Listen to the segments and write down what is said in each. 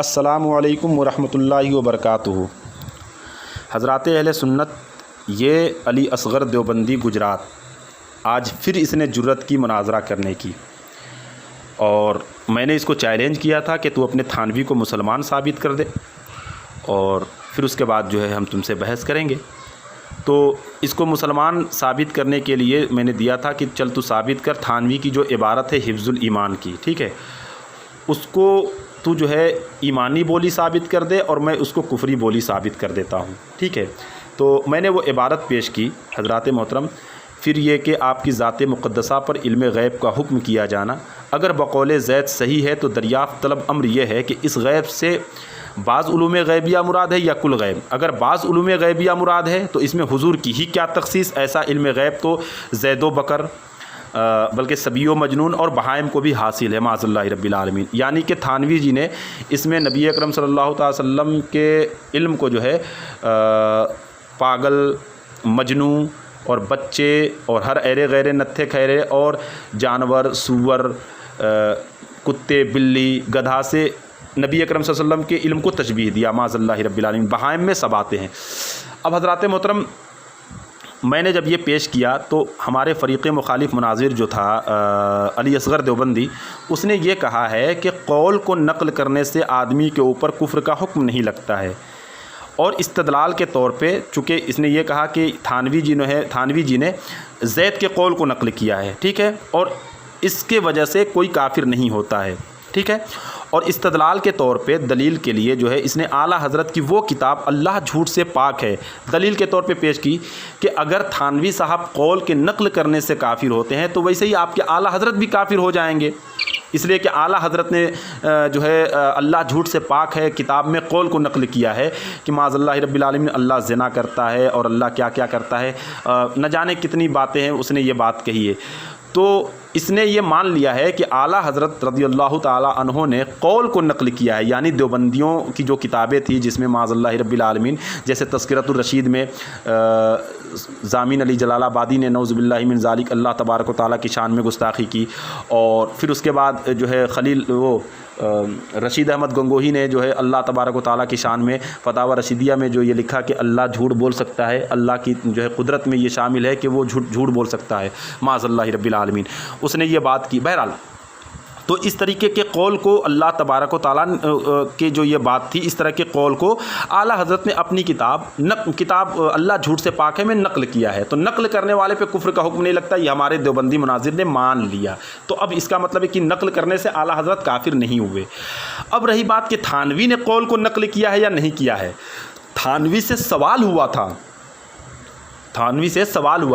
السلام علیکم ورحمۃ اللہ وبرکاتہ۔ حضرات اہل سنت، یہ علی اصغر دیوبندی گجرات آج پھر اس نے جرت کی مناظرہ کرنے کی، اور میں نے اس کو چیلنج کیا تھا کہ تو اپنے تھانوی کو مسلمان ثابت کر دے، اور پھر اس کے بعد جو ہے ہم تم سے بحث کریں گے۔ تو اس کو مسلمان ثابت کرنے کے لیے میں نے دیا تھا کہ چل تو ثابت کر تھانوی کی جو عبارت ہے حفظ الایمان کی، ٹھیک ہے، اس کو تو جو ہے ایمانی بولی ثابت کر دے اور میں اس کو کفری بولی ثابت کر دیتا ہوں، ٹھیک ہے۔ تو میں نے وہ عبارت پیش کی حضرات محترم۔ پھر یہ کہ آپ کی ذات مقدسہ پر علم غیب کا حکم کیا جانا اگر بقول زید صحیح ہے تو دریافت طلب امر یہ ہے کہ اس غیب سے بعض علوم غیبیہ مراد ہے یا کل غیب۔ اگر بعض علوم غیبیہ مراد ہے تو اس میں حضور کی ہی کیا تخصیص، ایسا علم غیب تو زید و بکر بلکہ سبی و مجنون اور بہائم کو بھی حاصل ہے معاذ اللہ رب العالمین۔ یعنی کہ تھانوی جی نے اس میں نبی اکرم صلی اللہ تعالی وسلم کے علم کو جو ہے پاگل، مجنوں اور بچے اور ہر ایرے غیر نتھے خیرے اور جانور، سور، کتے، بلی، گدھا سے نبی اکرم صلی اللہ علیہ وسلم کے علم کو تشبیہ دیا معاذ اللہ رب العالمین۔ بہائم میں سب آتے ہیں۔ اب حضرات محترم، میں نے جب یہ پیش کیا تو ہمارے فریق مخالف مناظر جو تھا علی اصغر دیوبندی، اس نے یہ کہا ہے کہ قول کو نقل کرنے سے آدمی کے اوپر کفر کا حکم نہیں لگتا ہے، اور استدلال کے طور پہ چونکہ اس نے یہ کہا کہ تھانوی جی نے زید کے قول کو نقل کیا ہے، ٹھیک ہے، اور اس کے وجہ سے کوئی کافر نہیں ہوتا ہے، ٹھیک ہے۔ اور استدلال کے طور پہ دلیل کے لیے جو ہے اس نے اعلیٰ حضرت کی وہ کتاب اللہ جھوٹ سے پاک ہے دلیل کے طور پہ پیش کی کہ اگر تھانوی صاحب قول کے نقل کرنے سے کافر ہوتے ہیں تو ویسے ہی آپ کے اعلیٰ حضرت بھی کافر ہو جائیں گے، اس لیے کہ اعلیٰ حضرت نے جو ہے اللہ جھوٹ سے پاک ہے کتاب میں قول کو نقل کیا ہے کہ معاذ اللہ رب العالمین اللہ زنا کرتا ہے اور اللہ کیا کیا کرتا ہے، نہ جانے کتنی باتیں ہیں اس نے یہ بات کہی ہے۔ تو اس نے یہ مان لیا ہے کہ اعلیٰ حضرت رضی اللہ تعالی عنہ نے قول کو نقل کیا ہے، یعنی دیوبندیوں کی جو کتابیں تھیں جس میں معاذ اللہ رب العالمین جیسے تذکرۃ الرشید میں ضامن علی جلال آبادی نے نعوذ باللہ من ذالک اللہ تبارک و تعالیٰ کی شان میں گستاخی کی، اور پھر اس کے بعد جو ہے رشید احمد گنگوہی نے جو ہے اللہ تبارک و تعالیٰ کی شان میں فتاوی رشیدیہ میں جو یہ لکھا کہ اللہ جھوٹ بول سکتا ہے، اللہ کی جو ہے قدرت میں یہ شامل ہے کہ وہ جھوٹ بول سکتا ہے معاذ اللہ رب العالمین، اس نے یہ بات کی۔ بہرحال تو اس طریقے کے قول کو اللہ تبارک و تعالیٰ کے جو یہ بات تھی، اس طرح کے قول کو اعلیٰ حضرت نے اپنی کتاب اللہ جھوٹ سے پاک ہے میں نقل کیا ہے، تو نقل کرنے والے پہ کفر کا حکم نہیں لگتا، یہ ہمارے دیوبندی مناظر نے مان لیا۔ تو اب اس کا مطلب ہے کہ نقل کرنے سے اعلیٰ حضرت کافر نہیں ہوئے۔ اب رہی بات کہ تھانوی نے قول کو نقل کیا ہے یا نہیں کیا ہے، تھانوی سے سوال ہوا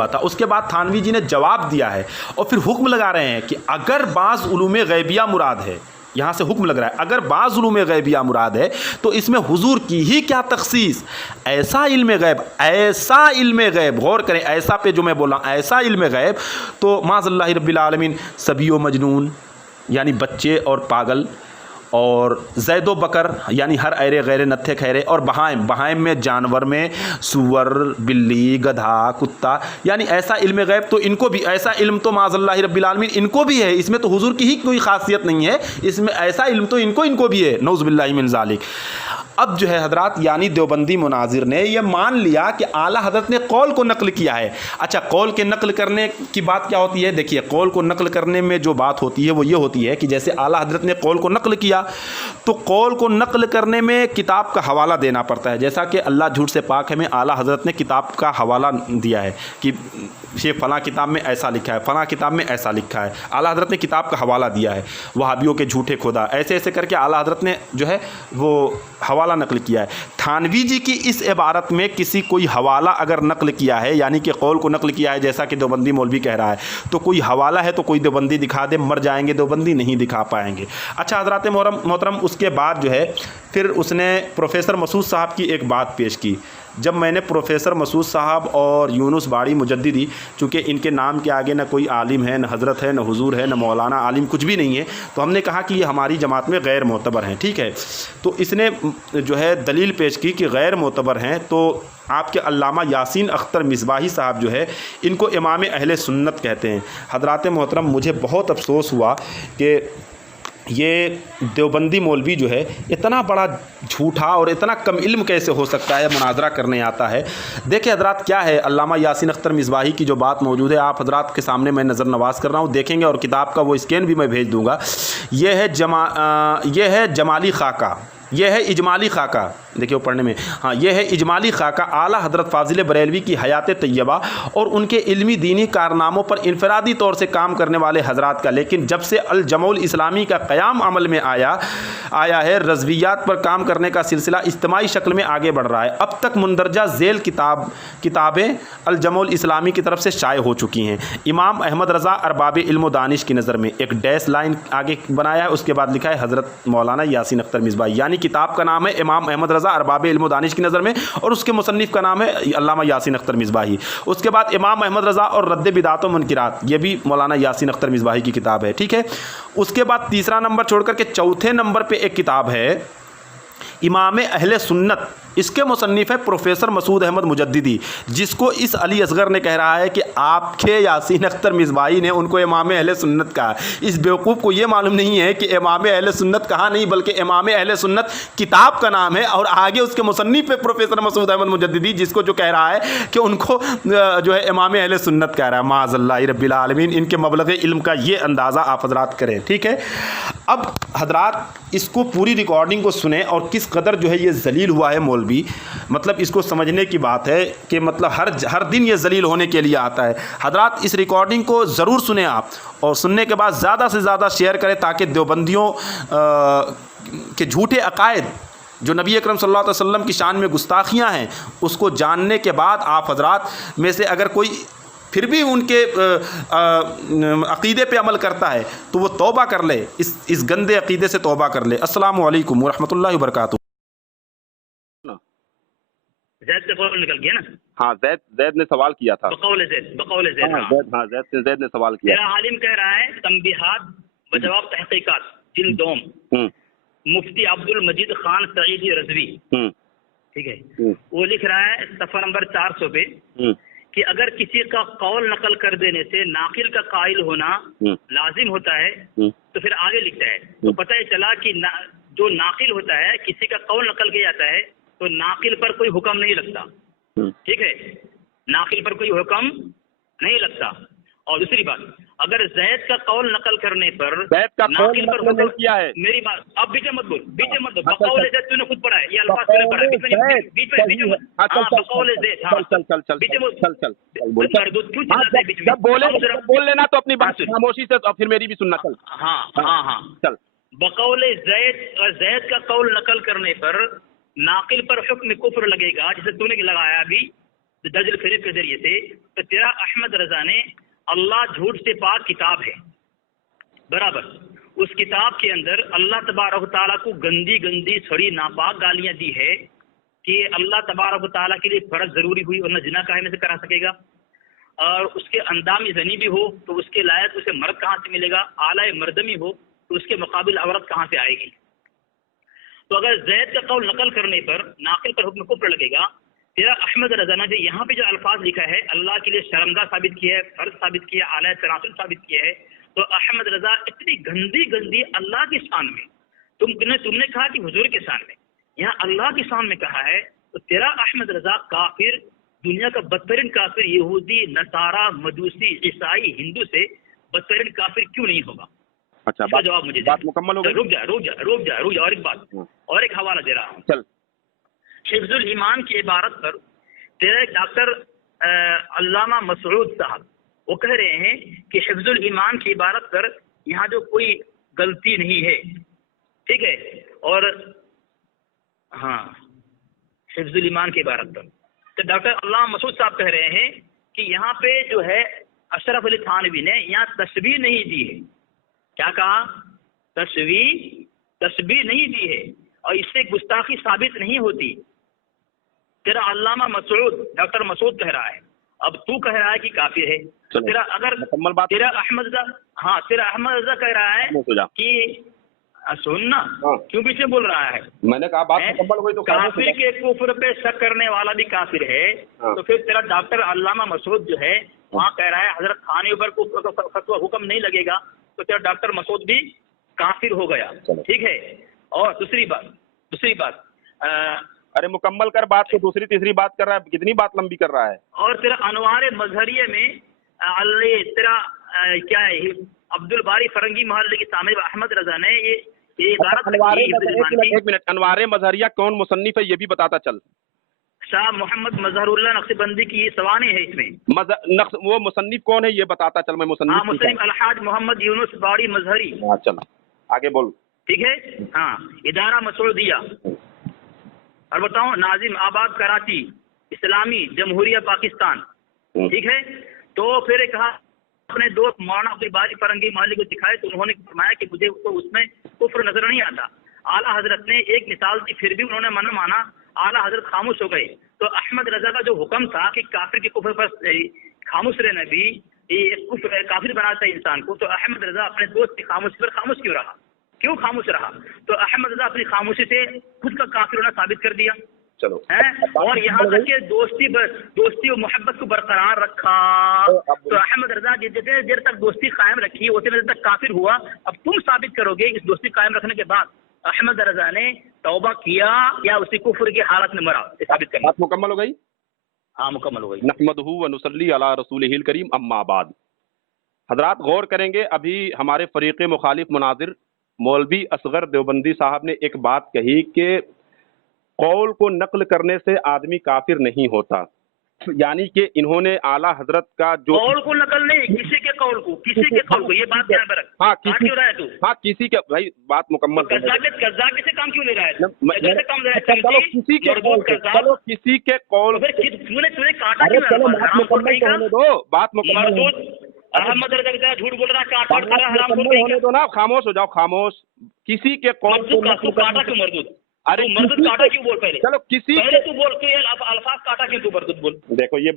تھا، اس کے بعد تھانوی جی نے جواب دیا ہے اور پھر حکم لگا رہے ہیں کہ اگر بعض علوم غیبیہ مراد ہے، یہاں سے حکم لگ رہا ہے اگر بعض علوم غیبیہ مراد ہے تو اس میں حضور کی ہی کیا تخصیص، ایسا علم غیب، غور کریں ایسا پہ جو میں بولا، ایسا علم غیب تو معاذ اللہ رب العالمین سبی و مجنون یعنی بچے اور پاگل، اور زید و بکر یعنی ہر ایرے غیر نتھے خیرے، اور بہائم میں جانور میں سور، بلی، گدھا، کتا، یعنی ایسا علم غیب تو ان کو بھی، ایسا علم تو معاذ اللہ رب العالمین ان کو بھی ہے، اس میں تو حضور کی ہی کوئی خاصیت نہیں ہے، اس میں ایسا علم تو ان کو بھی ہے نعوذ باللہ من ذالک۔ اب جو ہے حضرات یعنی دیوبندی مناظر نے یہ مان لیا کہ اعلیٰ حضرت نے قول کو نقل کیا ہے۔ اچھا، قول کے نقل کرنے کی بات کیا ہوتی ہے؟ دیکھیے، قول کو نقل کرنے میں جو بات ہوتی ہے وہ یہ ہوتی ہے کہ جیسے اعلیٰ حضرت نے قول کو نقل کیا تو قول کو نقل کرنے میں کتاب کا حوالہ دینا پڑتا ہے، جیسا کہ اللہ جھوٹ سے پاک ہے میں اعلیٰ حضرت نے کتاب کا حوالہ دیا ہے کہ یہ فلاں کتاب میں ایسا لکھا ہے، فلاں کتاب میں ایسا لکھا ہے، اعلیٰ حضرت نے کتاب کا حوالہ دیا ہے، وہابیوں کے جھوٹے خدا، ایسے کر کے اعلیٰ حضرت نے جو ہے وہ حوالہ نقل کیا ہے۔ تھانوی جی کی اس عبارت میں کسی کوئی حوالہ اگر نقل کیا ہے، یعنی کہ قول کو نقل کیا ہے جیسا کہ دیوبندی مولوی کہہ رہا ہے، تو کوئی حوالہ ہے تو کوئی دیوبندی دکھا دے، مر جائیں گے دیوبندی نہیں دکھا پائیں گے۔ اچھا حضرات محترم، اس کے بعد جو ہے پھر اس نے پروفیسر مسعود صاحب کی ایک بات پیش کی۔ جب میں نے پروفیسر مسعود صاحب اور یونس باڑی مجددی، چونکہ ان کے نام کے آگے نہ کوئی عالم ہے، نہ حضرت ہے، نہ حضور ہے، نہ مولانا عالم، کچھ بھی نہیں ہے، تو ہم نے کہا کہ یہ ہماری جماعت میں غیر معتبر ہیں، ٹھیک ہے۔ تو اس نے جو ہے دلیل پیش کی کہ غیر معتبر ہیں، تو آپ کے علامہ یاسین اختر مصباحی صاحب جو ہے ان کو امام اہل سنت کہتے ہیں۔ حضرات محترم، مجھے بہت افسوس ہوا کہ یہ دیوبندی مولوی جو ہے اتنا بڑا جھوٹا اور اتنا کم علم کیسے ہو سکتا ہے، مناظرہ کرنے آتا ہے۔ دیکھیں حضرات کیا ہے، علامہ یاسین اختر مصباحی کی جو بات موجود ہے آپ حضرات کے سامنے میں نظر نواز کر رہا ہوں، دیکھیں گے، اور کتاب کا وہ اسکین بھی میں بھیج دوں گا۔ یہ ہے جمالی خاکہ، یہ ہے اجمالی خاکہ، دیکھیے وہ پڑھنے میں، ہاں یہ ہے اجمالی خاکہ اعلیٰ حضرت فاضل بریلوی کی حیات طیبہ اور ان کے علمی دینی کارناموں پر انفرادی طور سے کام کرنے والے حضرات کا، لیکن جب سے الجمع الاسلامی کا قیام عمل میں آیا ہے، رضویات پر کام کرنے کا سلسلہ اجتماعی شکل میں آگے بڑھ رہا ہے۔ اب تک مندرجہ ذیل کتابیں الجمع الاسلامی کی طرف سے شائع ہو چکی ہیں۔ امام احمد رضا ارباب علم و دانش کی نظر میں، ایک ڈیش لائن آگے بنایا ہے، اس کے بعد لکھا ہے حضرت مولانا یاسین اختر مصباحی، یعنی کتاب کا نام ہے امام احمد رضا ارباب علم و دانش کی نظر میں، اور اس کے مصنف کا نام ہے علامہ یاسین اختر مصباحی۔ اس کے بعد امام احمد رضا اور رد بدعات و منکرات، یہ بھی مولانا یاسین اختر مصباحی کی کتاب ہے، ٹھیک ہے۔ اس کے بعد تیسرا نمبر چھوڑ کر کے چوتھے نمبر پہ ایک کتاب ہے امام اہل سنت، اس کے مصنف ہے پروفیسر مسعود احمد مجددی، جس کو اس علی اصغر نے کہہ رہا ہے کہ آپ کے یاسین اختر مصباحی نے ان کو امام اہل سنت کہا۔ اس بیوقوف کو یہ معلوم نہیں ہے کہ امام اہل سنت کہا نہیں، بلکہ امام اہل سنت کتاب کا نام ہے، اور آگے اس کے مصنف ہے پروفیسر مسعود احمد مجددی، جس کو جو کہہ رہا ہے کہ ان کو جو ہے امام اہل سنت کہہ رہا ہے۔ معاذ اللہ رب العالمین، ان کے مبلغ علم کا یہ اندازہ آپ حضرات کریں، ٹھیک ہے۔ اب حضرات اس کو پوری ریکارڈنگ کو سنیں، اور کس قدر جو ہے یہ ذلیل ہوا ہے مولوی، مطلب اس کو سمجھنے کی بات ہے کہ مطلب ہر دن یہ ذلیل ہونے کے لیے آتا ہے۔ حضرات اس ریکارڈنگ کو ضرور سنیں آپ، اور سننے کے بعد زیادہ سے زیادہ شیئر کریں، تاکہ دیوبندیوں کے جھوٹے عقائد جو نبی اکرم صلی اللہ علیہ وسلم کی شان میں گستاخیاں ہیں، اس کو جاننے کے بعد آپ حضرات میں سے اگر کوئی پھر بھی ان کے عقیدے پہ عمل کرتا ہے تو وہ توبہ کر لے، اس گندے عقیدے سے توبہ کر لے۔ السلام علیکم ورحمۃ اللہ وبرکاتہ۔ زید سے قول نکل گیا نا؟ ہاں زید نے سوال کیا تھا، بقول زید ہاں زید نے سوال کیا۔ میرا عالم کہہ رہا ہے تنبیہات بجواب تحقیقات جلد دوم، مفتی عبد المجید خان سعیدی رضوی، ٹھیک ہے، وہ لکھ رہا ہے صفحہ نمبر 400 پہ کہ اگر کسی کا قول نقل کر دینے سے ناقل کا قائل ہونا لازم ہوتا ہے تو پھر آگے لکھتا ہے تو پتہ چلا کہ جو ناقل ہوتا ہے، کسی کا قول نقل کیا جاتا ہے تو ناقل پر کوئی حکم نہیں لگتا، ٹھیک ہے، ناقل پر کوئی حکم نہیں لگتا۔ اور دوسری بات، اگر زید کا قول نقل کرنے پر ناقل پر حکم کیا ہے، میری بات اب بیچ مت بول، بقول زید تو نے خود پڑھا ہے، یہ الفاظ تو نے پڑھا ہے، بیچ میں بقول زید، جب بول لینا تو اپنی بات خاموشی سے، پھر میری بھی سننا۔ ہاں چل، بقول زید کا قول نقل کرنے پر ناقل پر حکم کفر لگے گا، جسے تو نے لگایا ابھی درج الفریق کے ذریعے سے، تو تیرا احمد رضا نے اللہ جھوٹ سے پاک کتاب ہے برابر، اس کتاب کے اندر اللہ تبارک و تعالیٰ کو گندی گندی سڑی ناپاک گالیاں دی ہے کہ اللہ تبارک و تعالیٰ کے لیے فرض ضروری ہوئی اور نہ جنا کاہے میں سے کرا سکے گا، اور اس کے اندامی زنی بھی ہو تو اس کے لائق اسے مرد کہاں سے ملے گا، اعلیٰ مردمی ہو تو اس کے مقابل عورت کہاں سے آئے گی۔ تو اگر زید کا قول نقل کرنے پر ناقل پر حکم کفر لگے گا، تیرا احمد رضا نے یہاں پہ جو الفاظ لکھا ہے اللہ کے لیے شرمگاہ ثابت کیا ہے، فرض ثابت کیا ہے، اعلیٰ تناسل ثابت کیا ہے، تو احمد رضا اتنی گندی گندی اللہ کی شان میں، تم نے کہا کہ حضور کے شان میں، یہاں اللہ کی شان میں کہا ہے، تو تیرا احمد رضا کافر، دنیا کا بدترین کافر، یہودی، نصارہ، مجوسی، عیسائی، ہندو سے بدترین کافر کیوں نہیں ہوگا؟ اچھا جواب مجھے بات مکمل ہو گئی، رک جا اور ایک بات اور ایک حوالہ دے رہا ہوں۔ چل، حفظ الایمان کی عبارت پر تیرے ڈاکٹر علامہ مسعود صاحب وہ کہہ رہے ہیں کہ حفظ الایمان کی عبارت پر یہاں جو کوئی غلطی نہیں ہے، ٹھیک ہے، اور ہاں حفظ الایمان کی عبارت پر تو ڈاکٹر علامہ مسعود صاحب کہہ رہے ہیں کہ یہاں پہ جو ہے اشرف علی تھانوی نے یہاں تشبیہ نہیں دی ہے، کیا کہا؟ تشبیہ نہیں دی ہے، اور اس سے گستاخی ثابت نہیں ہوتی۔ تیرا علامہ مسعود، ڈاکٹر مسعود کہہ رہا ہے، اب تو کہہ رہا ہے کہ کافر ہے، تیرا اگر تیرا احمد رضا، ہاں تیرا احمد رضا کہہ رہا ہے کہ سننا کیوں پیچھے بول رہا ہے؟ میں نے کہا بات مکمل ہوئی تو کافر کے کفر پہ شک کرنے والا بھی کافر ہے، تو پھر تیرا ڈاکٹر علامہ مسعود جو ہے وہاں کہہ رہا ہے حضرت خان پر فتویٰ حکم نہیں لگے گا، تو تیرا ڈاکٹر مسعود بھی काफिर हो गया। चलो। ठीक है। और दूसरी बात अरे मुकम्मल कर बात को, दूसरी तीसरी बात कर रहा है, कितनी बात लंबी कर रहा है। और तेरा अनवार मजहरिये में तेरा क्या है, अब्दुल बारी फरंगी मोहल्ले के सामने अहमद रजा ने ये इबारत एक मिनट, अनवार मजहरिया कौन मुसन्निफ है ये भी बताता चल। शाह मोहम्मद मजहरुल्लाह नक्शबंदी की ये सवाने है इसमें। वो मुसन्निफ कौन है ये बताता चल, मैं मुसन्निफ। हाँ, मुस्लिम अलहाज मोहम्मद यूनुस बारी मजहरी। हाँ चल आगे बोल। ठीक है। हाँ, इदारा मसूदिया। और बताओ, नाजिम आबाद कराची, इस्लामी जमहूरिया पाकिस्तान। ठीक है। तो फिर कहा अपने दोस्त मौलाना अब्दुल बारी फरंगी मोहल्ले को दिखाए तो उन्होंने फरमाया कि मुझे तो उसमें कुफ्र नजर नहीं आता। आला हजरत ने एक मिसाल दी, फिर भी उन्होंने मन माना। आला हजरत खामोश हो गए। तो अहमद रजा का जो हुक्म था कि काफिर के कुफ्र पर खामोश रहना भी ये काफिर बनाता है इंसान को, तो अहमद रजा अपने दोस्त की खामोशी पर खामोश क्यों रहा? क्यों खामोश रहा? तो अहमद रजा अपनी खामोशी से खुद का काफिर होना साबित कर दिया। चलो है। और यहाँ तक कि दोस्ती और मोहब्बत को बरकरार रखा। तो अहमद रजा जितने देर तक दोस्ती कायम रखी उतने देर तक काफिर हुआ। अब तुम साबित करोगे इस दोस्ती कायम रखने के बाद अहमद रजा ने तौबा किया या उसी कुफ्र की हालत में मरा, साबित करना। बात मुकम्मल हो गई। हाँ, मुकम्मल हो गई। नहमदहू व नुसल्ली अला रसूलिहिल करीम, अम्मा बाद। हजरात गौर करेंगे, अभी हमारे फरीक़ मुखालिफ मुनाजिर मौलवी असगर देवबंदी साहब ने एक बात कही कि कौल को नकल करने से आदमी काफिर नहीं होता, यानी कि इन्होंने आला हजरत का जो कौल को नकल नहीं, किसी के कौल को ये बात ध्यान में रख। हाँ क्यों रहा है तू? हाँ किसी के, भाई बात मुकम्मल। कज़्ज़ाक़ी से काम क्यों ले रहा है? चलो किसी के कौल को, चलो किसी के कौल, तूने काटा अरे क्यों? चलो बात मुकम्मल होने दो, बात मुकम्मल अहमद रजा झूठ बोल रहा है, काटा मुकम्मल होने दो ना, खामोश हो जाओ, खामोश। किसी के कौल को काटा क्यों मरदूद? अरे मरदूद काटा क्यों बोल? पहले चलो किसी पहले तू बोल, तू ये अल्फाज काटा क्यों तू मरदूद बोल? देखो ये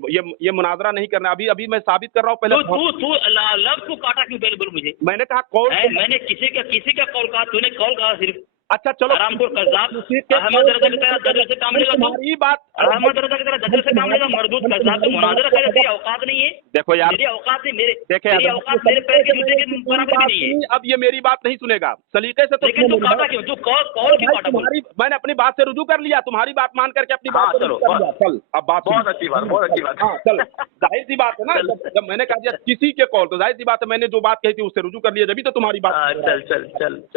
मुनाजरा नहीं करना, अभी मैं साबित कर रहा हूँ। पहले तू लफ्ज़ को काटा क्यों पहले बोल मुझे। मैंने कहा कौल, मैंने किसी का कौल कहा, तूने कौल कहा सिर्फ। अच्छा चलो हरामखोर कज़्ज़ाब, अहमद रजा की तरह दजल से काम लेगा तू। तुम्हारी बात, अहमद रजा की तरह दजल से काम लेगा, मरदूद कज़्ज़ाब से मुनाजरा करे, तेरी औकात नहीं है। देखो यार, मेरी औकात नहीं, देखे मेरी औकात मेरे पैर के जूते के बराबर भी नहीं है। अब ये मेरी बात नहीं सुनेगा सलीके से, तो लेकिन तू काटा क्यों? तू कौल क्यों काटा? तुम्हारी, मैंने अपनी बात से रुजू कर लिया, तुम्हारी बात मान करके अपनी बात हाँ, से रुजू कर लिया। चल अब बात बहुत अच्छी बात। हाँ चल, जाहिर सी बात है ना, जब मैंने कहा दिया किसी के कौल, तो जाहिर सी बात है मैंने जो बात कही थी उससे रुजू कर लिया, जब तो तुम्हारी बात।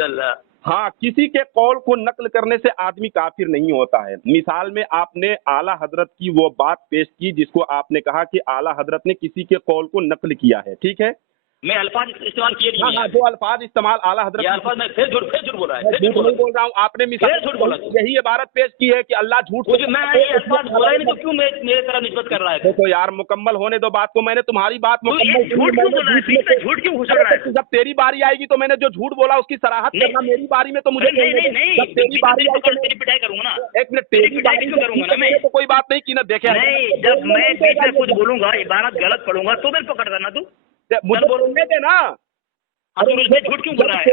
चल। हाँ, किसी के कौल को नकल करने से आदमी काफिर नहीं होता है। मिसाल में आपने आला हजरत की वो बात पेश की जिसको आपने कहा कि आला हजरत ने किसी के कौल को नकल किया है, ठीक है। मैं अल्फाज इस्तेमाल किए नहीं। हाँ, जो अल्फाज इस्तेमाल आला हजरत, अल्फाज में फिर झूठ बोल रहा है, झूठ नहीं बोल रहा हूँ, आपने मिसाल झूठ बोला, यही इबारत पेश की है कि अल्लाह झूठ, मैं ये अल्फाज बोला ही नहीं तो क्यों मेरे तरह निस्बत कर रहा है? देखो यार, मुकम्मल होने दो बात को, मैंने तुम्हारी बात मुकम्मल, झूठ क्यों बोल रहा है? बीच में झूठ क्यों घुस रहा है? जब तेरी बारी आएगी तो मैंने जो झूठ बोला उसकी सराहत करना, मेरी बारी में तो मुझे नहीं, जब तेरी बारी आएगी तेरी पिटाई करूंगा ना। एक मिनट, तेरी बारी क्यों करूंगा ना मैं? तो कोई बात नहीं की ना, देखे नहीं, जब मैं बीच में कुछ बोलूंगा, इबारत गलत पढ़ूंगा तो मैं पकड़ देना तू मुझे बोलने दे ना। झूठ क्यों बोल रहा है?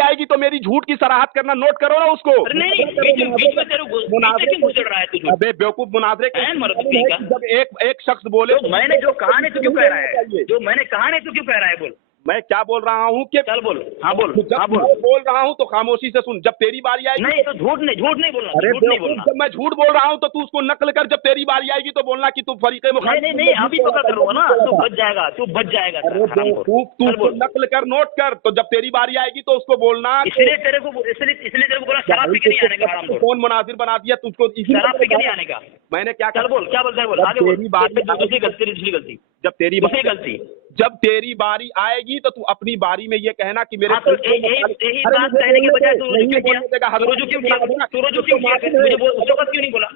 आएगी तो मेरी झूठ की सराहत करना, नोट करो ना उसको। नहीं, बीच में तेरे क्यों घुस रहा है तू? अबे बेवकूफ, मुनाजरे जब एक शख्स बोले, मैंने जो कहा नहीं तो क्यों कह रहा है? जो मैंने कहा नहीं तो क्यों कह रहा है? बोल। मैं क्या बोल रहा हूँ कि चल बोल। हाँ बोल। जब मैं बोल रहा हूँ तो खामोशी से सुन, जब तेरी बारी आएगी नहीं तो झूठ नहीं बोलना। झूठ नहीं बोलना। जब मैं झूठ बोल रहा हूँ तो तू उसको नकल कर, जब तेरी बारी आएगी तो बोलना कि तू फरीक़े मुखालिफ। नहीं, अभी पकड़ करूंगा ना, तू बच जाएगा। तू नकल कर, नोट कर, तो जब तेरी बारी आएगी तो उसको बोलना। इसलिए तेरे को बोला शराब पी के नहीं आने का। आराम कौन मुनाजिर बना दिया तुझको शराब पी के नहीं आने का? मैंने क्या क्या बोलता है? बोल आगे बोल। दूसरी गलती जब तेरी बारी आएगी तो तू अपनी बारी में ये कहना कि मेरे, तो यही बात कहने के बजाय तू रुजू क्यों किया? उस वक्त क्यों नहीं बोला?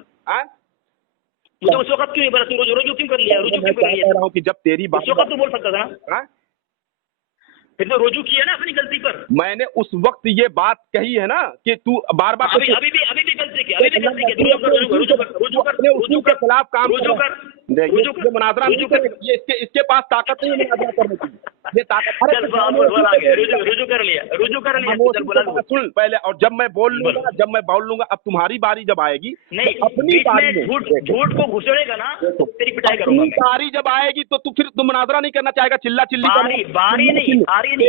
मुझे उस वक्त क्यों नहीं बोला? तू रुजू क्यों कर लिया? रुजू क्यों कर लिया? कह रहा हूँ कि जब तेरी बारी, उस वक्त तू बोल सकता था ना, फिर तो रुजू किया ना अपनी गलती पर। मैंने उस वक्त ये बात कही है ना कि तू बार बार अभी भी गलती की। रुजू के खिलाफ काम रुजू कर। मुनाजरा, इसके पास ताकत नहीं है मुनाजरा करने की। ये ताकत अरे चल बोल आगे, रुजू कर लिया, चल बोला तू। सुन पहले, और जब मैं बोल लूंगा अब तुम्हारी बारी जब आएगी नहीं, तो अपनी बीच बारी में में झूठ को घुसेड़ेगा ना तो तेरी पिटाई करूंगा अपनी मैं। बारी जब आएगी तो तू फिर तुम मुनाजरा नहीं करना चाहेगा, चिल्ला चिल्ली बारी नहीं,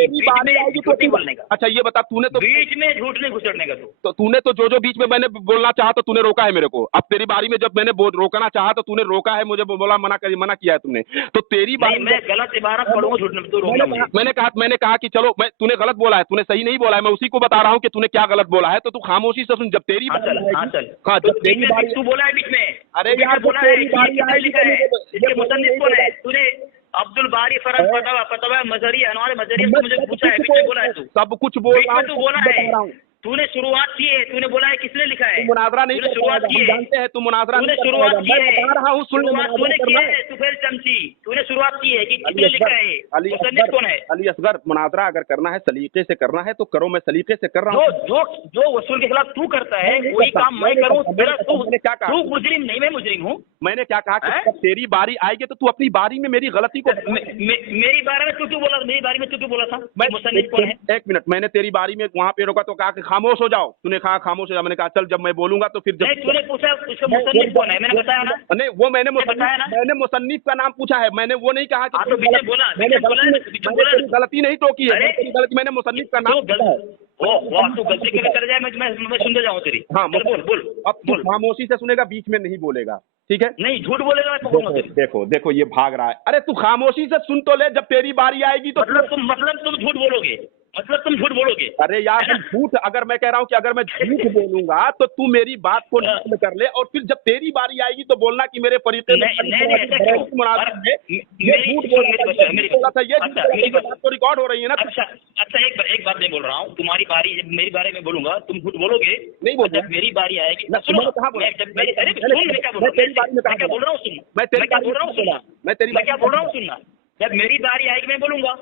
बीच में झूठ नहीं बोलने का। अच्छा ये बता, तूने तो बीच में झूठ नहीं घुसेड़ने का तू। तो तूने तो जो बीच में मैंने बोलना चाहा तो तूने रोका है मेरे को। अब तेरी बारी में जब मैंने रोकना चाहा तो तूने रोका है मुझे, बोला मना किया है तुमने। तो तेरी बारी मैं गलत इबारत पढ़ूंगा झूठ में, तू रोकना मुझे। मैंने कहा कि चलो तूने गलत बोला है, तूने सही नहीं बोला है, मैं उसी को बता रहा हूँ कि तूने क्या गलत बोला है, तो तू खामोशी से सुन। जब तेरी हाँ जब तेरी बारी तू बोला है बीच में, अरे यार बोला है लिखा है इसके तो मुसन्निफ कौन है? तूने अब्दुल बारी फरज फतवा मजहरी अनवार मजहरी से मुझे पूछा है, बीच में बोला है तू, सब कुछ बोल रहा तू बोला है, तूने शुरुआत की है, तूने बोला है किसने लिखा है? मुनाजरा नहीं तूने शुरुआत की है, जानते हैं, तू मुनाजरा तूने शुरुआत की है, शुरुआत तूने की है, तू फिर चमची, तूने शुरुआत की है कि किसने लिखा है, मुसन्निफ कौन है? अली असगर, मुनाजरा अगर करना है सलीके से करना है तो करो, मैं सलीके से कर रहा हूँ। जो वसूल के खिलाफ तू करता है वही काम मैं करूँ, मैंने क्या कहा? तू मुजरिम नहीं, मैं मुजरिम हूँ। मैंने क्या कहा कि जब तेरी बारी आएगी तो तू अपनी बारी में मेरी गलती को मेरी बारे में तू बोला, मेरी बारी में तू बोला था मुसन्निफ कौन है? एक मिनट, मैंने तेरी बारी में वहाँ पे रोका तो कहा कि खामोश हो जाओ, तूने कहा खामोश हो जाओ, मैंने कहा चल जब मैं बोलूंगा तो फिर जब तूने पूछा उसका मुसन्निफ कौन है, मैंने बताया ना। नहीं वो मैंने बताया ना, मैंने मुसन्निफ का नाम पूछा है, मैंने वो नहीं कहा कि मैंने गलती नहीं टोकी है, मैंने मुसन्निफ का नाम पूछा है। तू गलती करके कर जाए, मैं सुन जाऊँ तेरी। हाँ बोल अब तू खामोशी से सुनेगा, बीच में नहीं बोलेगा, ठीक है? नहीं झूठ बोलेगा मैं पकड़ूंगा तेरी। देखो ये भाग रहा है। अरे तू खामोशी से सुन तो ले, जब तेरी बारी आएगी तो मतलब तुम झूठ बोलोगे, अरे यार झूठ, अगर मैं कह रहा हूँ कि अगर मैं झूठ बोलूंगा तो तू मेरी बात को नकल कर ले, और फिर जब तेरी बारी आएगी तो बोलना कि मेरे फरीके में बात तो रिकॉर्ड हो रही है ना। अच्छा एक बात नहीं बोल रहा हूँ, तुम्हारी बारी, जब मेरी बारे में बोलूंगा तुम झूठ बोलोगे नहीं बोल, जब मेरी बारी आएगी मैं क्या बोल रहा हूँ सुनना, जब मेरी बारी आएगी मैं बोलूंगा,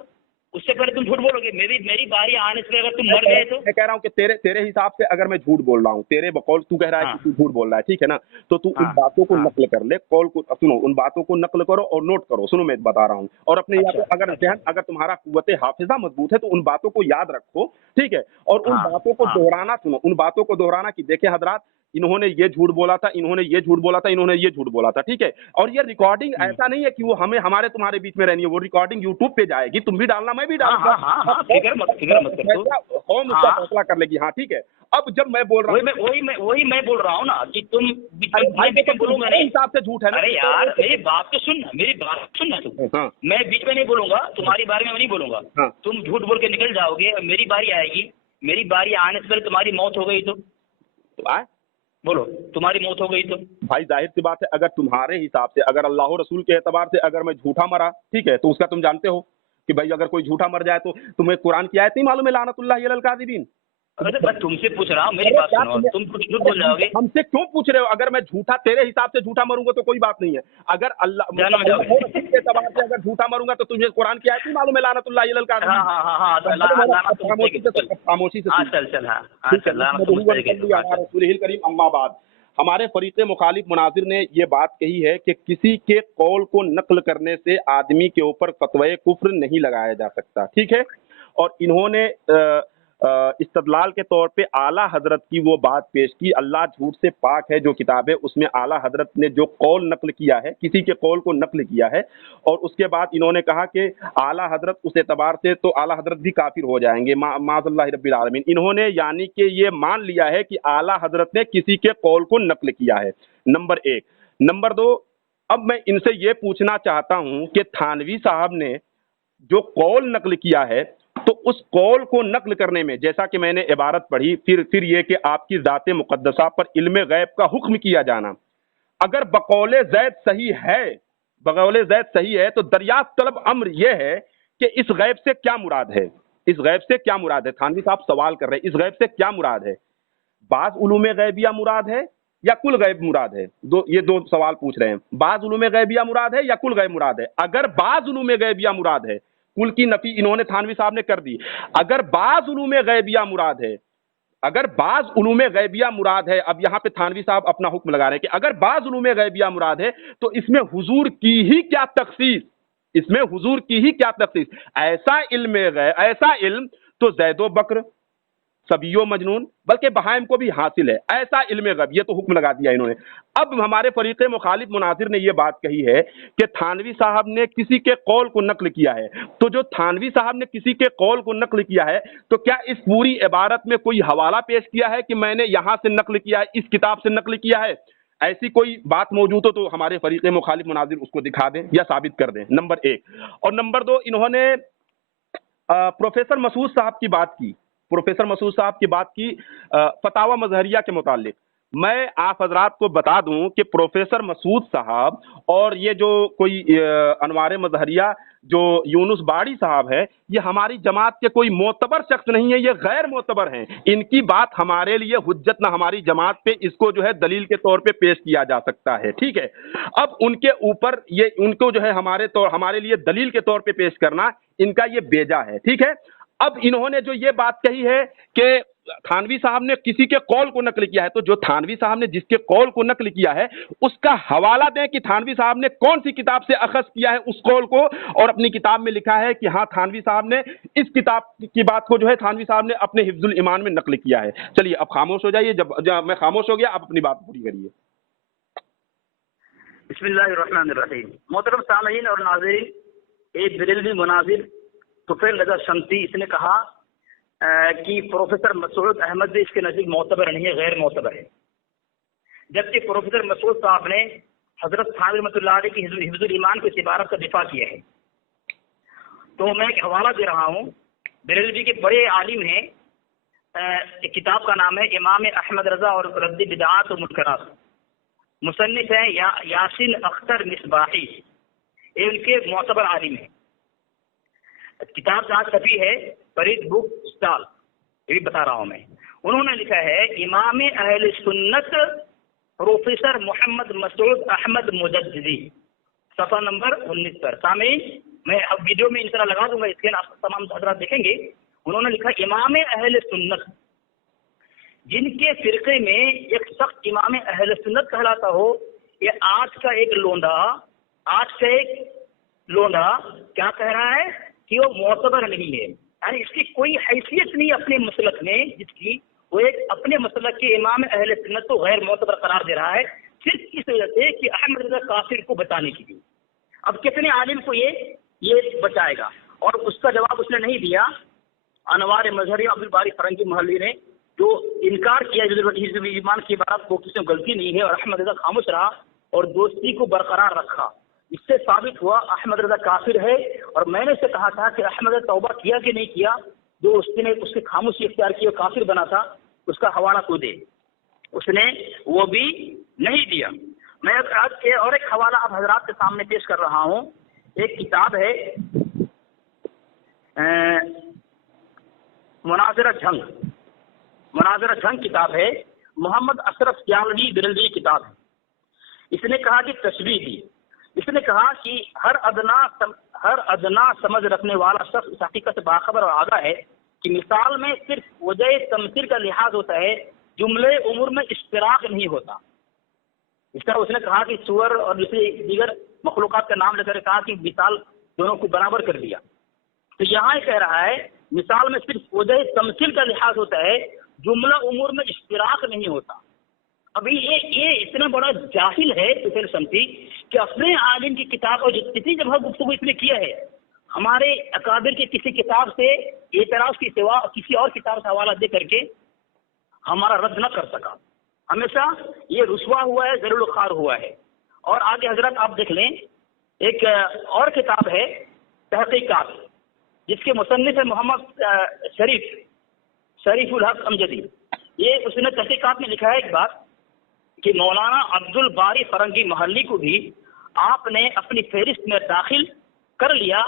उससे पहले तुम झूठ बोलोगे। मेरी बारी आने से अगर तुम मर गए तो मैं कह रहा हूँ कि तेरे हिसाब से अगर मैं झूठ बोल रहा हूँ, तेरे बकौल तू कह रहा है कि तू झूठ बोल रहा है, ठीक है ना? तो तू उन बातों को नकल कर ले, कॉल को सुनो, उन बातों को नकल करो और नोट करो। सुनो मैं बता रहा हूँ, और अपने अगर तुम्हारा कुव्वत हाफिजा मजबूत है तो उन बातों को याद रखो, ठीक है? और उन बातों को दोहराना, सुनो उन बातों को दोहराना कि देखे हजरात, इन्होंने ये झूठ बोला था, इन्होंने ये झूठ बोला था, इन्होंने ये झूठ बोला था, ठीक है? और ये रिकॉर्डिंग ऐसा नहीं है कि वो हमारे तुम्हारे बीच में रहनी है, वो रिकॉर्डिंग यूट्यूब पे जाएगी, तुम भी डालना, मैं भी डालूंगा, कौन उसका फैसला कर लेगी। हाँ ठीक है। अब जब मैं बोल रहा हूँ वही मैं बोल रहा हूँ ना कि तुम बोलूंगा नहीं, हिसाब से झूठ है ना। अरे यार मेरी बात तो सुनना तुम। मैं बीच में नहीं बोलूंगा, तुम्हारी बारे में नहीं बोलूंगा। तुम झूठ बोल के निकल जाओगे, मेरी बारी आएगी, मेरी बारी आने से पहले तुम्हारी मौत हो गई तो बोलो, तुम्हारी मौत हो गई तो भाई जाहिर सी बात है, अगर तुम्हारे हिसाब से, अगर अल्लाह और रसूल के एतबार से अगर मैं झूठा मरा, ठीक है, तो उसका तुम जानते हो कि भाई अगर कोई झूठा मर जाए तो तुम्हें कुरान की आयत नहीं मालूम है, लानतुल्लाहि अलल काज़िबीन। अरे मैं तुमसे पूछ रहा हूँ, मेरी बात सुनो, तुम कुछ झूठ बोल जाओगे। हमसे क्यों पूछ रहे हो? अगर मैं झूठा तेरे हिसाब से झूठा मरूंगा तो कोई बात नहीं है, अगर अल्लाह के एतबार से अगर झूठा मरूंगा तो तुझे कुरान की आयत नहीं मालूम है, लानतुल्लाहि अलल काज़िबीन। खामोशी से अम्मा बाद। हमारे फरीक़े मुखालिफ मुनाजिर ने ये बात कही है कि किसी के कौल को नकल करने से आदमी के ऊपर फतवा कुफ्र नहीं लगाया जा सकता, ठीक है? और इन्होंने इस्तदलाल के तौर पे आला हजरत की वो बात पेश की, अल्लाह झूठ से पाक है जो किताब है, उसमें आला हजरत ने जो कौल नकल किया है, किसी के कौल को नकल किया है, और उसके बाद इन्होंने कहा कि आला हजरत उस एतबार से तो आला हजरत भी काफिर हो जाएंगे, माज़अल्लाह रब्बिल आलमीन। इन्होंने यानी कि ये मान लिया है कि आला हजरत ने किसी के कौल को नकल किया है, नंबर एक। नंबर दो, अब मैं इनसे ये पूछना चाहता हूँ कि थानवी साहब ने जो कौल नकल किया है, तो उस कौल को नकल करने में, जैसा कि मैंने इबारत पढ़ी, फिर ये कि आपकी ज़ात मुक़द्दसा पर इल्म गैब का हुक्म किया जाना, अगर बकौले ज़ैद सही है तो दरियाफ्त तलब अम्र यह है कि इस गैब से क्या मुराद है, इस गैब से क्या मुराद है? थानवी साहब सवाल कर रहे हैं, इस गैब से क्या मुराद है? बाज़ उलूम गैबिया मुराद है या कुल गैब मुराद है? ये दो सवाल पूछ रहे हैं, बाज़ उलूम गैबिया मुराद है या कुल गैब मुराद है? अगर बाज़ उलूम गैबिया मुराद है, कुल की नफी इन्होंने थानवी साहब ने कर दी, अगर बाज़ उलूम गैबिया मुराद है, अगर बाज़ उलूम गैबिया मुराद है, अब यहाँ पे थानवी साहब अपना हुक्म लगा रहे हैं कि अगर बाज़ उलूम गैबिया मुराद है तो इसमें हुजूर की ही क्या तखसीस, اس میں حضور کی ہی کیا تخصیص؟ ایسا علم تو زید و بکر، صبی و مجنون، بلکہ بہائم کو بھی حاصل ہے، ایسا علم غیب، یہ تو حکم لگا دیا انہوں نے۔ اب ہمارے فریق مخالف مناظر نے یہ بات کہی ہے کہ تھانوی صاحب نے کسی کے قول کو نقل کیا ہے، تو جو تھانوی صاحب نے کسی کے قول کو نقل کیا ہے تو کیا اس پوری عبارت میں کوئی حوالہ پیش کیا ہے کہ میں نے یہاں سے نقل کیا ہے، اس کتاب سے نقل کیا ہے؟ ایسی کوئی بات موجود ہو تو ہمارے فریق مخالف مناظر اس کو دکھا دیں یا ثابت کر دیں، نمبر ایک۔ اور نمبر دو، انہوں نے پروفیسر مسعود صاحب کی بات کی، فتاوی مظہریہ کے متعلق۔ میں آپ حضرات کو بتا دوں کہ پروفیسر مسعود صاحب اور یہ جو کوئی انوار مظہریہ جو یونس باڑی صاحب ہے، یہ ہماری جماعت کے کوئی معتبر شخص نہیں ہے، یہ غیر معتبر ہیں۔ ان کی بات ہمارے لیے حجت نہ ہماری جماعت پہ اس کو جو ہے دلیل کے طور پہ پیش کیا جا سکتا ہے، ٹھیک ہے۔ اب ان کے اوپر ان کو جو ہے ہمارے لیے دلیل کے طور پہ پیش کرنا ان کا یہ بیجا ہے، ٹھیک ہے۔ اب انہوں نے جو یہ بات کہی ہے کہ تھانوی صاحب نے کسی کے قول کو نقل کیا ہے، تو جو تھانوی صاحب نے جس کے قول کو نقل کیا ہے اس کا حوالہ دیں کہ تھانوی صاحب نے کون سی کتاب سے اخذ کیا ہے اس قول کو، اور اپنی کتاب میں لکھا ہے کہ ہاں تھانوی صاحب نے اس کتاب کی بات کو جو ہے تھانوی صاحب نے اپنے حفظ الایمان میں نقل کیا ہے۔ چلیے اب خاموش ہو جائیے، جب میں خاموش ہو گیا آپ اپنی بات پوری کریے۔ بسم اللہ الرحمن الرحیم۔ محترم سامعین اور ناظرین، ایک بریلوی مناظر طفیل رضا شمسی، اس نے کہا کہ پروفیسر مسعود احمد اس کے نزدیک معتبر نہیں ہے، غیر معتبر ہے، جبکہ پروفیسر مسعود صاحب نے حضرت تھانوی رحمۃ اللہ علیہ کی حفظ الایمان کی عبارت کا دفاع کیا ہے۔ تو میں ایک حوالہ دے رہا ہوں، بریلوی کے بڑے عالم ہیں، ایک کتاب کا نام ہے امام احمد رضا اور رد بدعات و منکرات، مصنف ہیں یاسین اختر مصباحی، یہ ان کے معتبر عالم ہیں۔ کتاب جہاں چھپی ہے فرید بک اسٹال، یہ بھی بتا رہا ہوں میں۔ انہوں نے لکھا ہے امام اہل سنت پروفیسر محمد مسعود احمد مجددی، صفحہ نمبر 19 پر۔ سامعین میں اب ویڈیو میں انشاءاللہ لگا دوں گا، اسکرین آپ تمام حضرات دیکھیں گے۔ انہوں نے لکھا امام اہل سنت، جن کے فرقے میں ایک سخت امام اہل سنت کہلاتا ہو، یہ آج کا ایک لونڈا کیا کہہ رہا ہے کہ وہ معتبر نہیں ہے، یعنی اس کی کوئی حیثیت نہیں اپنے مسلک میں، جس کی وہ ایک اپنے مسلک کے امام اہل سنت کو غیر معتبر قرار دے رہا ہے، صرف اس وجہ سے کہ احمد رضا کافر کو بچانے کے لیے۔ اب کتنے عالم کو یہ بچائے گا؟ اور اس کا جواب اس نے نہیں دیا۔ انوار مظہری عبدالباری فرنگی محلی نے جو انکار کیا حفظ الایمان کی بات کو کسی میں غلطی نہیں ہے، اور احمد رضا خاموش رہا اور دوستی کو برقرار رکھا، اس سے ثابت ہوا احمد رضا کافر ہے۔ اور میں نے اسے کہا تھا کہ احمد رضا توبہ کیا کہ نہیں کیا، جو اس نے اس کی خاموشی اختیار کی اور کافر بنا تھا، اس کا حوالہ کو دے، اس نے وہ بھی نہیں دیا۔ میں آج اور ایک حوالہ آپ حضرات کے سامنے پیش کر رہا ہوں۔ ایک کتاب ہے مناظرہ جھنگ کتاب ہے، محمد اشرف سیالوی بریلوی کتاب ہے۔ اس نے کہا کہ تشبیہ دی، اس نے کہا کہ ہر ادنا سمجھ رکھنے والا شخص اس حقیقت سے باخبر اور آگاہ ہے کہ مثال میں صرف وجہ تمثیل کا لحاظ ہوتا ہے، جملے امور میں اشتراک نہیں ہوتا۔ اس طرح اس نے کہا کہ سور اور دیگر مخلوقات کا نام لے کر کہا کہ مثال دونوں کو برابر کر دیا۔ تو یہاں یہ کہہ رہا ہے مثال میں صرف وجہ تمثیل کا لحاظ ہوتا ہے، جملہ امور میں اشتراک نہیں ہوتا۔ ابھی یہ اتنا بڑا جاہل ہے طفیل شمسی کہ اپنے عالم کی کتاب اور جتنی جگہ گفتگو اس نے کیا ہے، ہمارے اکابر کے کسی کتاب سے اعتراض کی سوا کسی اور کتاب سے حوالہ دے کر کے ہمارا رد نہ کر سکا، ہمیشہ یہ رسوا ہوا ہے، ضرور خوار ہوا ہے۔ اور آگے حضرت آپ دیکھ لیں، ایک اور کتاب ہے تحقیقات، جس کے مصنف ہے محمد شریف الحق امجدی۔ یہ اس نے تحقیقات میں لکھا ہے ایک بات کہ مولانا عبدالباری فرنگی محلی کو بھی آپ نے اپنی فہرست میں داخل کر لیا،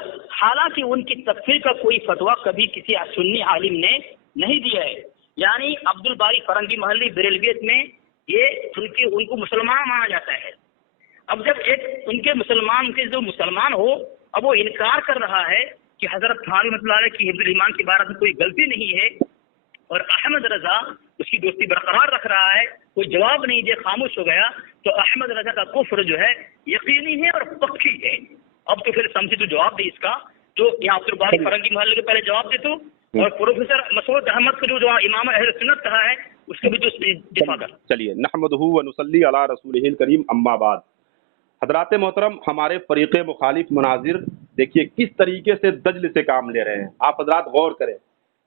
حالانکہ ان کی تکفیر کا کوئی فتویٰ کبھی کسی سنی عالم نے نہیں دیا ہے۔ یعنی عبدالباری فرنگی محلی بریلویت میں ان کو مسلمان مانا جاتا ہے۔ اب جب ان کے جو مسلمان ہو، اب وہ انکار کر رہا ہے کہ حضرت تھانوی رحمۃ اللہ علیہ کی حفظ الایمان کی بارے میں کوئی غلطی نہیں ہے، اور احمد رضا اس کی دوستی برقرار رکھ رہا ہے، کوئی جواب نہیں دے، خاموش ہو گیا، تو احمد رضا کا کفر جو ہے یقینی ہے اور پکی ہے۔ اب تو پھر سمجھی تو جواب دے اس کا جو یہاں عبد الباری فرنگی محلے کے پہلے جواب دے تو، اور پروفیسر مسعود احمد کو جو امام اہل سنت کہا ہے اس کے بھی تو دفاع کر. چلیے نحمدہ و نصلی علی رسولہ الکریم اما بعد. حضرات محترم، ہمارے فریق مخالف مناظر دیکھیے کس طریقے سے دجل سے کام لے رہے ہیں. آپ حضرات غور کریں،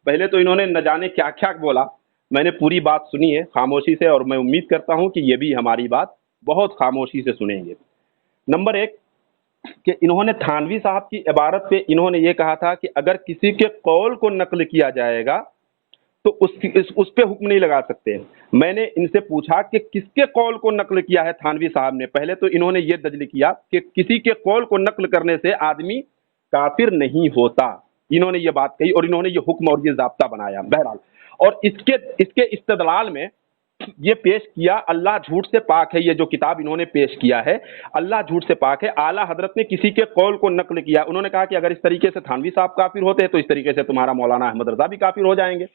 پہلے تو انہوں نے نہ جانے کیا کیا بولا، میں نے پوری بات سنی ہے خاموشی سے، اور میں امید کرتا ہوں کہ یہ بھی ہماری بات بہت خاموشی سے سنیں گے. نمبر ایک کہ انہوں نے تھانوی صاحب کی عبارت پہ انہوں نے یہ کہا تھا کہ اگر کسی کے قول کو نقل کیا جائے گا تو اس پہ حکم نہیں لگا سکتے. میں نے ان سے پوچھا کہ کس کے قول کو نقل کیا ہے تھانوی صاحب نے. پہلے تو انہوں نے یہ دجل کیا کہ کسی کے قول کو نقل کرنے سے آدمی کافر نہیں ہوتا، انہوں نے یہ بات کہی اور انہوں نے یہ حکم اور یہ ضابطہ بنایا. بہرحال، اور اس کے استدلال میں یہ پیش کیا، اللہ جھوٹ سے پاک ہے، یہ جو کتاب انہوں نے پیش کیا ہے اللہ جھوٹ سے پاک ہے. اعلیٰ حضرت نے کسی کے قول کو نقل کیا، انہوں نے کہا کہ اگر اس طریقے سے تھانوی صاحب کافر ہوتے ہیں تو اس طریقے سے تمہارا مولانا احمد رضا بھی کافر ہو جائیں گے.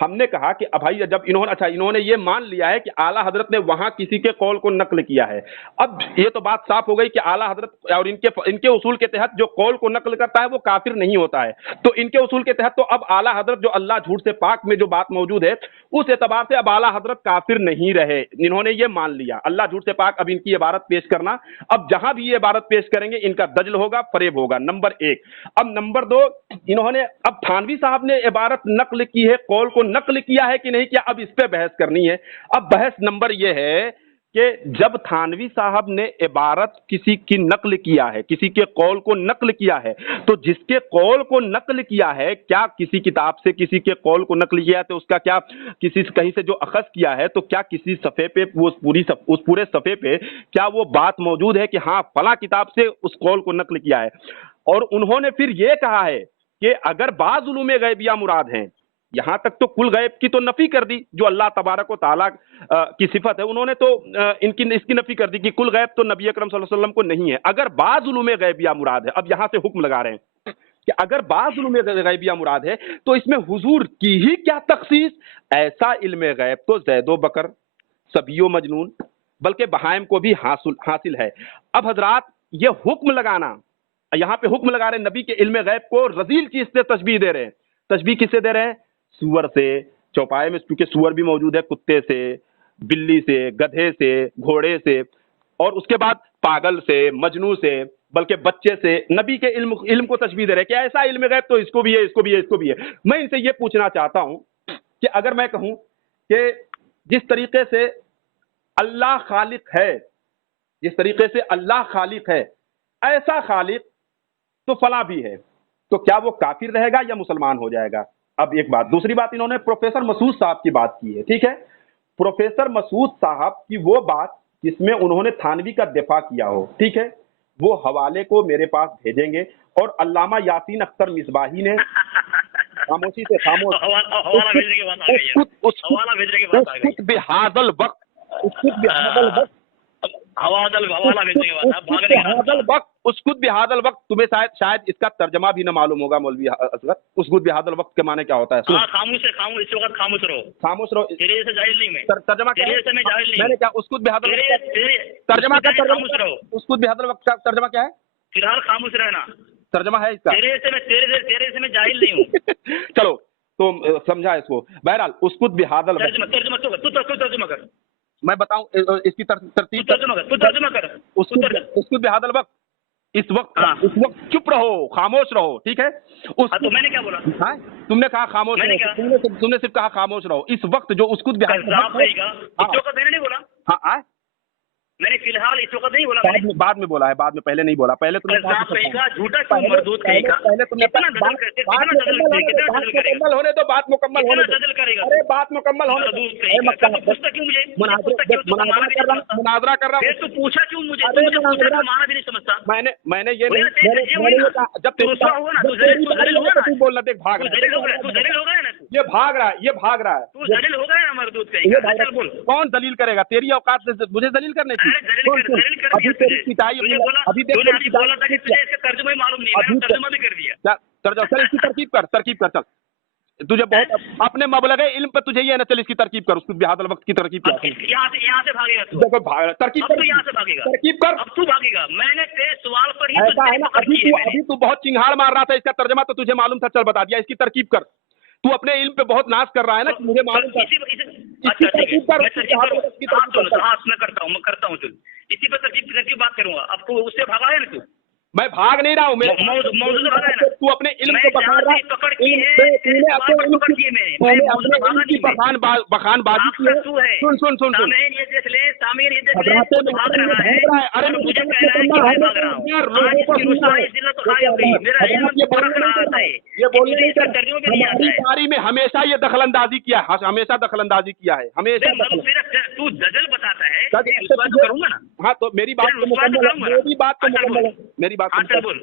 ہم نے کہا کہ بھائی جب انہوں نے یہ مان لیا ہے کہ اعلیٰ حضرت نے وہاں کسی کے قول کو نقل کیا ہے، اب یہ تو بات صاف ہو گئی کہ اعلیٰ حضرت اور ان کے اصول کے تحت جو قول کو نقل کرتا ہے وہ کافر نہیں ہوتا ہے. تو ان کے اصول کے تحت تو اب اعلیٰ حضرت جو اللہ جھوٹ سے پاک میں جو بات موجود ہے اس اعتبار سے اب اعلیٰ حضرت کافر نہیں رہے. انہوں نے یہ مان لیا اللہ جھوٹ سے پاک. اب ان کی عبارت پیش کرنا، اب جہاں بھی یہ عبارت پیش کریں گے ان کا دجل ہوگا، فریب ہوگا. نمبر ایک. اب نمبر دو، انہوں نے اب تھانوی صاحب نے عبارت نقل کی ہے، قول کو نقل کیا ہے کہ نہیں کیا، اب اس پہ بحث کرنی ہے. اب بحث نمبر یہ ہے کہ جب تھانوی صاحب نے عبارت کسی کی نقل کیا ہے، کسی کے قول کو نقل کیا ہے، تو جس کے قول کو نقل کیا ہے کیا کسی کتاب سے کسی کے قول کو نقل کیا ہے تو اس کا کیا کسی کہیں سے جو اخذ کیا ہے تو کیا کسی صفحے پہ اس پورے صفحے پہ کیا وہ بات موجود ہے کہ ہاں فلاں کتاب سے اس قول کو نقل کیا ہے. اور انہوں نے پھر یہ کہا ہے کہ اگر بعض علوم غیبیہ مراد ہیں، یہاں تک تو کل غیب کی تو نفی کر دی جو اللہ تبارک و تعالیٰ کی صفت ہے، انہوں نے تو اس کی نفی کر دی کہ کل غیب تو نبی اکرم صلی اللہ علیہ وسلم کو نہیں ہے. اگر بعض علوم غیبیہ مراد ہے، اب یہاں سے حکم لگا رہے ہیں کہ اگر بعض علوم غیبیہ مراد ہے تو اس میں حضور کی ہی کیا تخصیص، ایسا علم غیب تو زید و بکر، صبی و مجنون، بلکہ بہائم کو بھی حاصل ہے. اب حضرات یہ حکم لگانا، یہاں پہ حکم لگا رہے ہیں نبی کے علم غیب کو رذیل چیز سے تشبیہ دے رہے ہیں. تشبیہ کس سے دے رہے ہیں؟ سور سے. چوپائے میں کیونکہ سور بھی موجود ہے، کتے سے، بلی سے، گدھے سے، گھوڑے سے، اور اس کے بعد پاگل سے، مجنون سے، بلکہ بچے سے نبی کے علم کو تشبیہ دے رہے ہیں کہ ایسا علم غیب تو اس کو بھی ہے، اس کو بھی ہے، اس کو بھی ہے. میں ان سے یہ پوچھنا چاہتا ہوں کہ اگر میں کہوں کہ جس طریقے سے اللہ خالق ہے، جس طریقے سے اللہ خالق ہے ایسا خالق تو فلاں بھی ہے، تو کیا وہ کافر رہے گا یا مسلمان ہو جائے گا؟ اب ایک بات. دوسری بات انہوں نے پروفیسر مسعود صاحب کی بات کی ہے، ٹھیک ہے، پروفیسر مسعود صاحب کی وہ بات جس میں انہوں نے تھانوی کا دفاع کیا ہو، ٹھیک ہے، وہ حوالے کو میرے پاس بھیجیں گے. اور علامہ یاسین اختر مصباحی نے خاموشی سے خاموش بحاظل وقت اسکت بہادل وقت تمہیں شاید اس کا ترجمہ بھی نہ معلوم ہوگا مولوی اصغر. اسکت بہادل وقت کے معنی کیا ہوتا ہے؟ خاموش اس وقت خاموش رہو، خاموش رہو. تیرے جیسے جاہل نہیں میں، ترجمہ کیا ہے؟ میں نے کیا اسکت بہادل ترجمہ کیا؟ اسکت بہادل وقت کا ترجمہ کیا ہے؟ فی الحال خاموش رہنا ترجمہ ہے اس کا. تیرے سے میں جاہل نہیں ہوں. چلو تو سمجھا اس کو. بہرحال اسکت بہادل ترجمہ کر. میں بتاؤں اس کی ترتیب. ترجمہ کر. اسکت بہادل وقت اس وقت چپ رہو، خاموش رہو، ٹھیک ہے. تو میں نے کیا بولا؟ ہاں تم نے کہا خاموش رہو، تم نے صرف کہا خاموش رہو. اس وقت جو اسکت بہادل وقت میں نے نہیں بولا. ہاں میں نے فی الحال اس وقت نہیں بولا، بعد میں بولا ہے، بعد میں، پہلے نہیں بولا. پہلے تم نے جھوٹا کیوں مردود کہے گا؟ پہلے تم نے مکمل ہونے دو، بات مکمل ہونے دو. ارے بات مکمل ہونے دو. مناظرہ کر رہا ہوں. تو پوچھا کیوں مجھے؟ مانا بھی نہیں سمجھتا. میں نے یہ جب بولنا دیکھ بھاگ رہا ہے، یہ بھاگ رہا ہے. کون دلیل کرے گا؟ تیری اوقات سے مجھے دلیل کرنے کی. ترکیب کر. چل तुझे बहुत अपने मबलगे इल्म पे तुझे ये ना, चल इसकी तरकीब कर, उसको बिहादल वक्त की तरकीब अब क्या? यहाँ से भागेगा तू, देखो तरकीब अब कर, तू यहाँ से भागेगा, तरकीब कर। अब तू भागेगा। मैंने तेरे सवाल पर ही ऐसा है ना, पकड़ की है मैंने। अभी तू बहुत चिंगाड़ मार रहा था, इसका तर्जमा तो तुझे मालूम था, चल बता दिया। इसकी तरकीब कर। तू अपने इल्म पे बहुत नाज कर रहा है ना कि मुझे मालूम था। अच्छा ठीक है, मैं तरकीब करूँ। हाँ मैं करता हूँ चल, इसी पर तरकीब बात करूंगा। अब तू उससे भागा है ना तू? मैं भाग नहीं रहा हूँ, मौजूद भागा है ना? तू अपने इल्म को बता रहा है, पकड़ की है, तूने अपने पकड़ की है मैंने मौजूद भागा नहीं। बखानबाजी की है। तू है, सुन सामीन ये देख ले, सामीन ये देख ले, तू भाग रहा है। अरे मुझे कह रहा है कि मैं भाग रहा हूँ। आज इसकी रुसवाई जिल्लत खाई हो गई, मेरा इल्म परख रहा आता है, इसलिए इसका तर्जुमा भी नहीं आता है। बारी में हमेशा ये दखलंदाजी किया है, हमेशा दखलंदाजी किया है, हमेशा। तू दजल बताता है, रुसवा तो करूंगा ना। हाँ तो मेरी बात तो मुकम्मल है, मेरी बात तो मुकम्मल है, मेरी बात। हाँ चल बोल।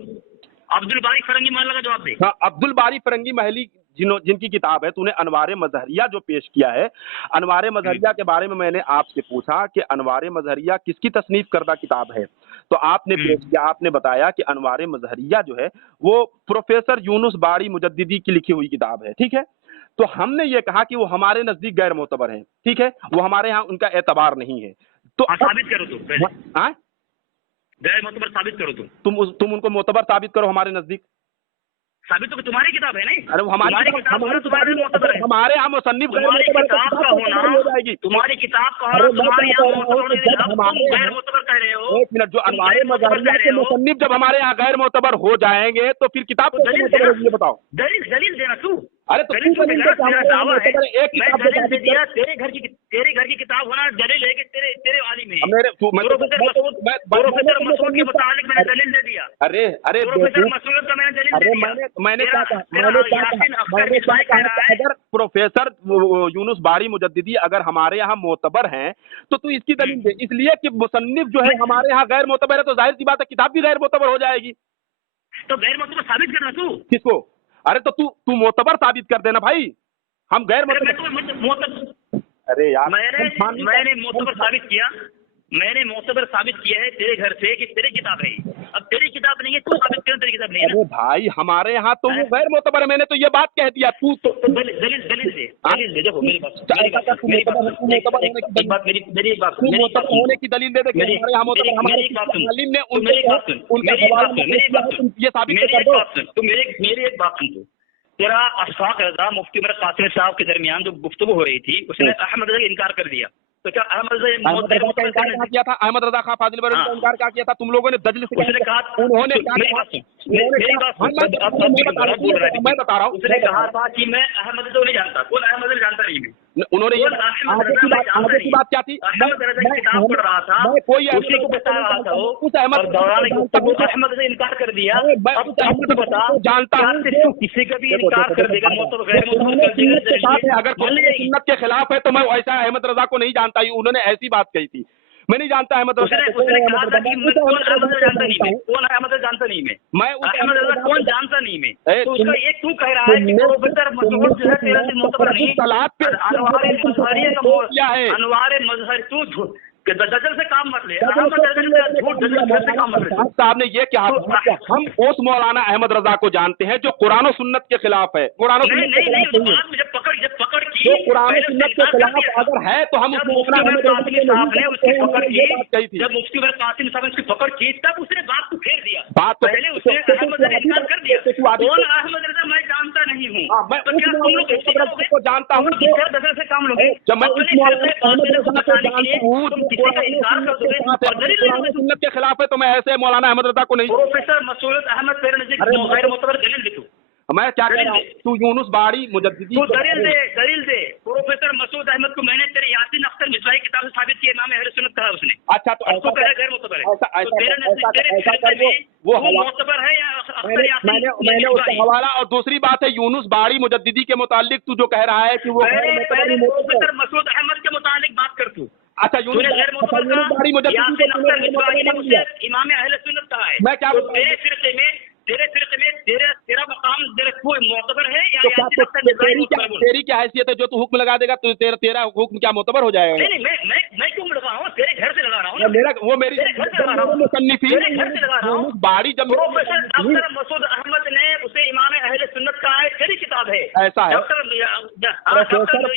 अब्दुल बारी फरंगी महल का जवाब दे। हाँ, अब्दुल बारी फरंगी महली जिनकी किताब है, तूने अनवारे मजहरिया जो पेश किया है, अनवारे मजहरिया के बारे में मैंने आपसे पूछा कि अनवारे मजहरिया किसकी तसनीफ करदा किताब है, तो आपने पेश किया, आपने बताया कि अनवारे मजहरिया जो है वो प्रोफेसर यूनुस बारी मुजद्दिदी की लिखी हुई किताब है, ठीक है। तो हमने ये कहा कि वो हमारे नजदीक गैर मोतबर हैं, ठीक है, वो हमारे यहाँ उनका एतबार नहीं है। तो साबित करो तुम पहले। हाँ, गैर मोतबर साबित करो तुम उनको मोतबर साबित करो हमारे नजदीक। साबित तो तुम्हारी किताब है नहीं? अरे वो हमारी किताब, हमारे यहाँ मुसन्निफ तुम्हारी किताब का होना हो जाएगी, तुम्हारी किताब का होना तुम्हारे यहाँ गैर मोतबर कह रहे हो। एक मिनट, जो अनवारे मजहरिया के मुसन्निफ जब हमारे यहाँ गैर मोतबर हो जाएंगे तो फिर किताब को ये बताओ। दलील देना तू। अरे तो दावा है, मैं दलील दे दिया, तेरे घर की किताब होना दलील है कि तेरे वाली में प्रोफेसर मसूद के मुतालिक मैंने दलील दे दिया। अरे प्रोफेसर मसूद का मैंने दलील दे दिया। मैंने अगर प्रोफेसर यूनुस बारी मुजद्दिदी अगर हमारे यहाँ मोतबर हैं तो तू इसकी दलील दे, इसलिए कि मुसन्निफ जो है हमारे यहाँ गैर मोतबर है, तो जाहिर सी बात है किताब भी गैर मोतबर हो जाएगी। तो गैर मोतबर साबित करना तू। किसको? अरे तो तू मोतबर साबित कर देना भाई, हम गैर मोतबर। अरे यार मैंने मोतबर साबित किया, मैंने मोतबर साबित किया है तेरे घर से कि तेरी किताब है। अब तेरी किताब नहीं है, तू साबित कर, तेरी किताब नहीं है। अरे भाई हमारे यहाँ तो वो गैर मोतबर है, मैंने तो ये बात कह दिया। तू तो दलील दे। देखो मेरी बात होने की दलील दे दे। हमारे यहाँ ये साबित कर दो। तो मेरी एक बात सुन। तेरा अशफाक रजा मुफ्ती उमर कासिम साहब के दरमियान जो गुफ्तगू हो रही थी, उसने अहमद रजा का इनकार कर दिया। तो क्या अहमद रजा का इनकार किया था? अहमद रजा खां फाजिल बरेलवी का इनकार क्या किया था? तुम लोगों ने दजल से उसने कहा, उन्होंने मैं बता रहा हूँ, उसने कहा था कि मैं अहमद रजा नहीं जानता। कौन अहमद रजा जानता नहीं? उन्होंने आगे बात क्या थी? अहमद रजा की किताब पढ़ रहा था, उसी को बता रहा था वो, और दौरान गुफ्तगू अहमद रजा इनकार कर दिया। अब अहमद बता, जानता हूँ किसी का भी इनकार कर देगा, गैर मोतबर कर देगा। अगर सुन्नत के खिलाफ है तो मैं ऐसा अहमद रजा को नहीं जानता ही, उन्होंने ऐसी बात कही थी। मैं नहीं जानता अहमद रजा। उसने कहा था कि कौन अहमद रजा जानता नहीं मैं, कौन अहमद रजा जानता नहीं मैं अहमद रजा कौन जानता नहीं मैं। तो उसका एक तू कह रहा है कि प्रोफेसर मसूद जो है तेरा से मोतबर नहीं, अनवारे मजहरी तू दजल से काम मत ले, से काम मत ले। साहब ने ये क्या, हम उस मौलाना अहमद रजा को जानते हैं जो कुरान और सुन्नत के खिलाफ है। कुरान और सुन्नत के खिलाफ जब पकड़ की जो कुरान और सुन्नत के खिलाफ अगर है तो हम जब मुफ्ती उमर कासिम साहब ने उसकी पकड़ की तब उसने बात को फेर दिया। पहले उसने अहमद रजा इनकार कर दिया। कौन अहमद रजा मैं जानता नहीं हूँ, तो क्या तुम लोग को जानता हूँ दजल से काम लोगे? जब मैं सुन्नत के खिलाफ है तो मैं ऐसे मौलाना अहमद रजा को नहीं। प्रोफेसर मसूद अहमद गैर मोतबर दलील दे। मैं क्या कह रहा हूँ, तू यूनुस बारी मुजद्दिदी तू दलील दे। प्रोफेसर मसूद अहमद को मैंने तेरे यासीन अख्तर मिज़वाई किताब से साबित किया, इमाम अहले सुन्नत कहा उसने। अच्छा तो ऐसा कह गैर मोतबर है, वो मोतबर है या मैंने उसका हवाला। और दूसरी बात है यूनुस बारी मुजद्दिदी के मुतालिक तू जो कह रहा है कि वो प्रोफेसर मसूद अहमद के मुतालिक बात कर तू। अच्छा यूनुस बारी मुजद्दिदी इमाम अहले सुन्नत कहा है। मैं क्या तेरे फिरके में तेरा मकाम मोतबर है या तेरी क्या हैसियत है जो तू हुक्म लगा देगा? तो तेरा हुक्म क्या मोतबर हो जाएगा? नहीं मैं क्यों लगा रहा हूँ? तेरे घर से लगा रहा हूँ। मेरा वो मेरी बाड़ी जब प्रोफेसर डॉक्टर मसूद अहमद ने उसे इमाम अहले सुन्नत कहा है, तेरी किताब किताब है, ऐसा है। डॉक्टर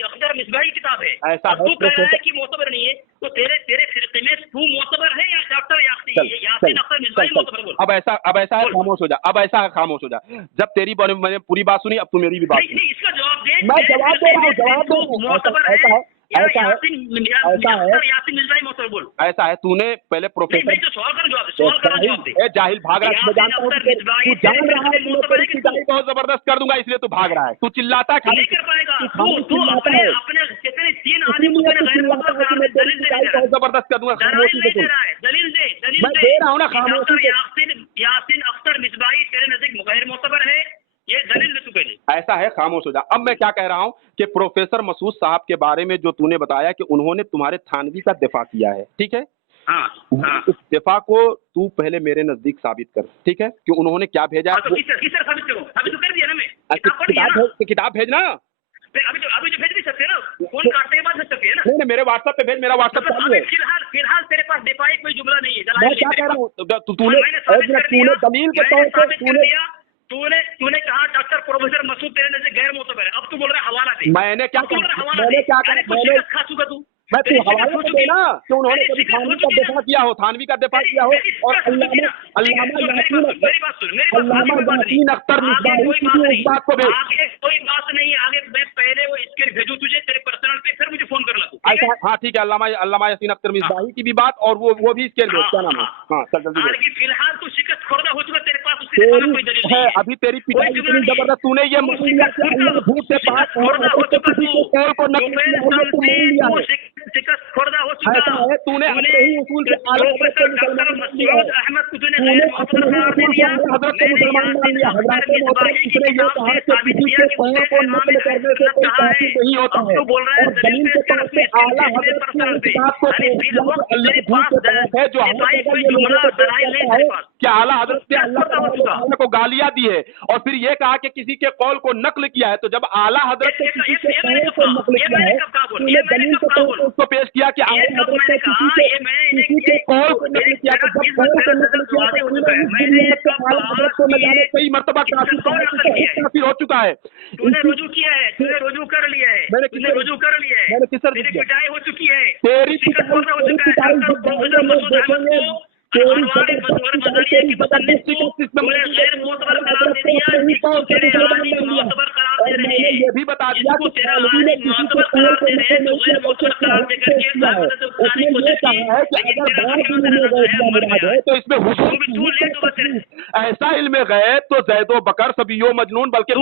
अख्तर मिसबाही की किताब है। ऐसा है, तू कह रहा है कि मोतबर नहीं है, तो तेरे फिरके में तू मोतबर है या डॉक्टर यासीन अख्तर मिसबाही मोतबर बोल। अब ऐसा है, खामोश हो जा। अब ऐसा है, खामोश हो जा। जब तेरी मैंने पूरी बात सुनी, अब तू मेरी भी बात सुन। नहीं, इसका जवाब दे। मैं जवाब दे रहा हूँ, मोतबर है यासीन मिसबाही मोतबर बोल। ऐसा है, तूने पहले प्रोफेसर नहीं, तो सवाल कर जवाब दे। ए जाहिल, भाग रहा है। मैं जानता हूँ तू जान रहा है कि मैं तेरी पिटाई बहुत जबरदस्त कर दूंगा, इसलिए तू भाग रहा है। तू चिल्लाता है खाली, नहीं कर पाएगा खाली तू चिल्लाता अपने है। अपने कितने तीन आदमी इसीलिए को तू गैर चिल्लाता मुतबर है कि मैं तेरी दलील पिटाई बहुत जबरदस्त कर दूंगा। खामोशी से सुन। दलील मैं दे रहा हूँ ना, कि खामोशी डॉक्टर से। यासीन अख्तर मिसबाही तेरे नजदीक गैर मुतबर है, ये दलील दे तू पहले। ऐसा है, खामोश हो जा। अब मैं क्या कह रहा हूँ कि प्रोफेसर मसूद साहब के बारे में जो तूने बताया कि उन्होंने तुम्हारे थानवी का दिफा किया है, ठीक है? हाँ, उस दिफा को तू पहले मेरे नजदीक साबित कर, ठीक है? कि उन्होंने क्या भेजा। तो किस तरह साबित करूं? अभी तो कर दिया ना मैं, किताब पढ़ दिया ना। किताब भेजना। अभी जो भेज नहीं सकते ना, फोन काटने के बाद भेज सकते हैं ना। नहीं, मेरे व्हाट्सएप पे भेज, मेरा व्हाट्सएप चालू है। फिलहाल तेरे पास दिफाई कोई जुमला नहीं है। मैं क्या कह रहा हूँ, तूने दलील के तौर पे तूने कहा डॉक्टर प्रोफेसर मसूद तेरे नजदीक गैर मोतबर है। अब तू बोल रहा है हवाला दे। मैंने क्या कहा, खा चुका तू। मैं तू हवाला तो देना कि उन्होंने कभी थानवी का दिफा किया हो, थानवी का दिफा किया हो। और अल्लामा यासीन अख्तर मिसबाही की भी उस बात को भेज। आगे कोई बात नहीं, आगे मैं पहले वो इसके भेजू तुझे तेरे पर्सनल पे, फिर मुझे फोन कर ला तू। ऐसा, हाँ ठीक है। अल्लामा यासीन अख्तर मिसबाही की भी बात, और वो भी इसके भेज। क्या नाम है? हाँ चल जल्दी भेज। फिलहाल तू शिकस्त खुर्दा हो चुका, तेरे पास उसके कोई दलील नहीं है। अभी तेरी पिटाई इतनी जबरदस्त, तूने ये मान लिया कि अल्लाह भूत से पाक है, और किसी के कौल को नकल किया है, ये तू मान लिया है। शिकस्त खुर्दा हो चुका ऐसा है, तूने अपने ही उसूल से आला हजरत से मुसलमान मान लिया है। अहमद को तूने तूने अपने ही उसूल से आला हजरत से मुसलमान मान लिया। हजरत मोहतरम इसने ये कहा कि किसी के कौल को नकल करने से कोई काफिर नहीं होता है, और दलील के तौर पे आला हजरत की उस किताब को पेश किया जो अल्लाह भूत से पाक है, जो हर जगह ये लोगों को कहता है कि आला हजरत ने अल्लाह ताला को गालियां दी है, और फिर ये कहा कि किसी के कौल को नकल किया है। तो जब आला हजरत ने किसी के कौल को नकल किया है, तूने दलील के तौर पे उसको पेश किया कि आला हजरत ने किसी के कौल को नकल किया। तो जब कौल को नकल किया तो तूने इस दुनिया से आला हजरत को न जाने कई मर्तबा काफिर हो चुका है। तूने रुजू किया है, तूने रुजू कर लिया है, मैंने रुजू कर लिया है, मैंने किस तेरी पिटाई हो चुकी है, तेरी पिटाई ये भी बता दिया कि तो इसमें ऐसा इल्म गैब तो जैदो बकर सबियो मजनून, बल्कि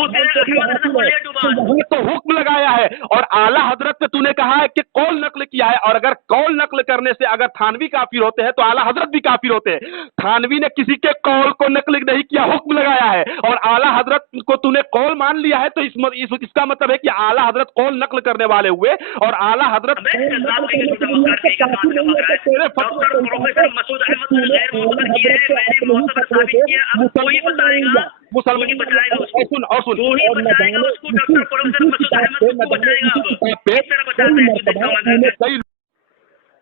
तो हुक्म लगाया है। और आला हजरत से तूने कहा है कि कौल नकल किया है, और अगर कौल नकल करने से अगर थानवी काफिर होते हैं तो आला हजरत भी काफिर होते हैं। थानवी ने किसी के कौल को नकल नहीं किया, हुक्म लगाया है, और आला हजरत को तूने कौल मान लिया है। तो इसका मतलब है कि आला हजरत कौल नकल करने वाले हुए, और आला हजरत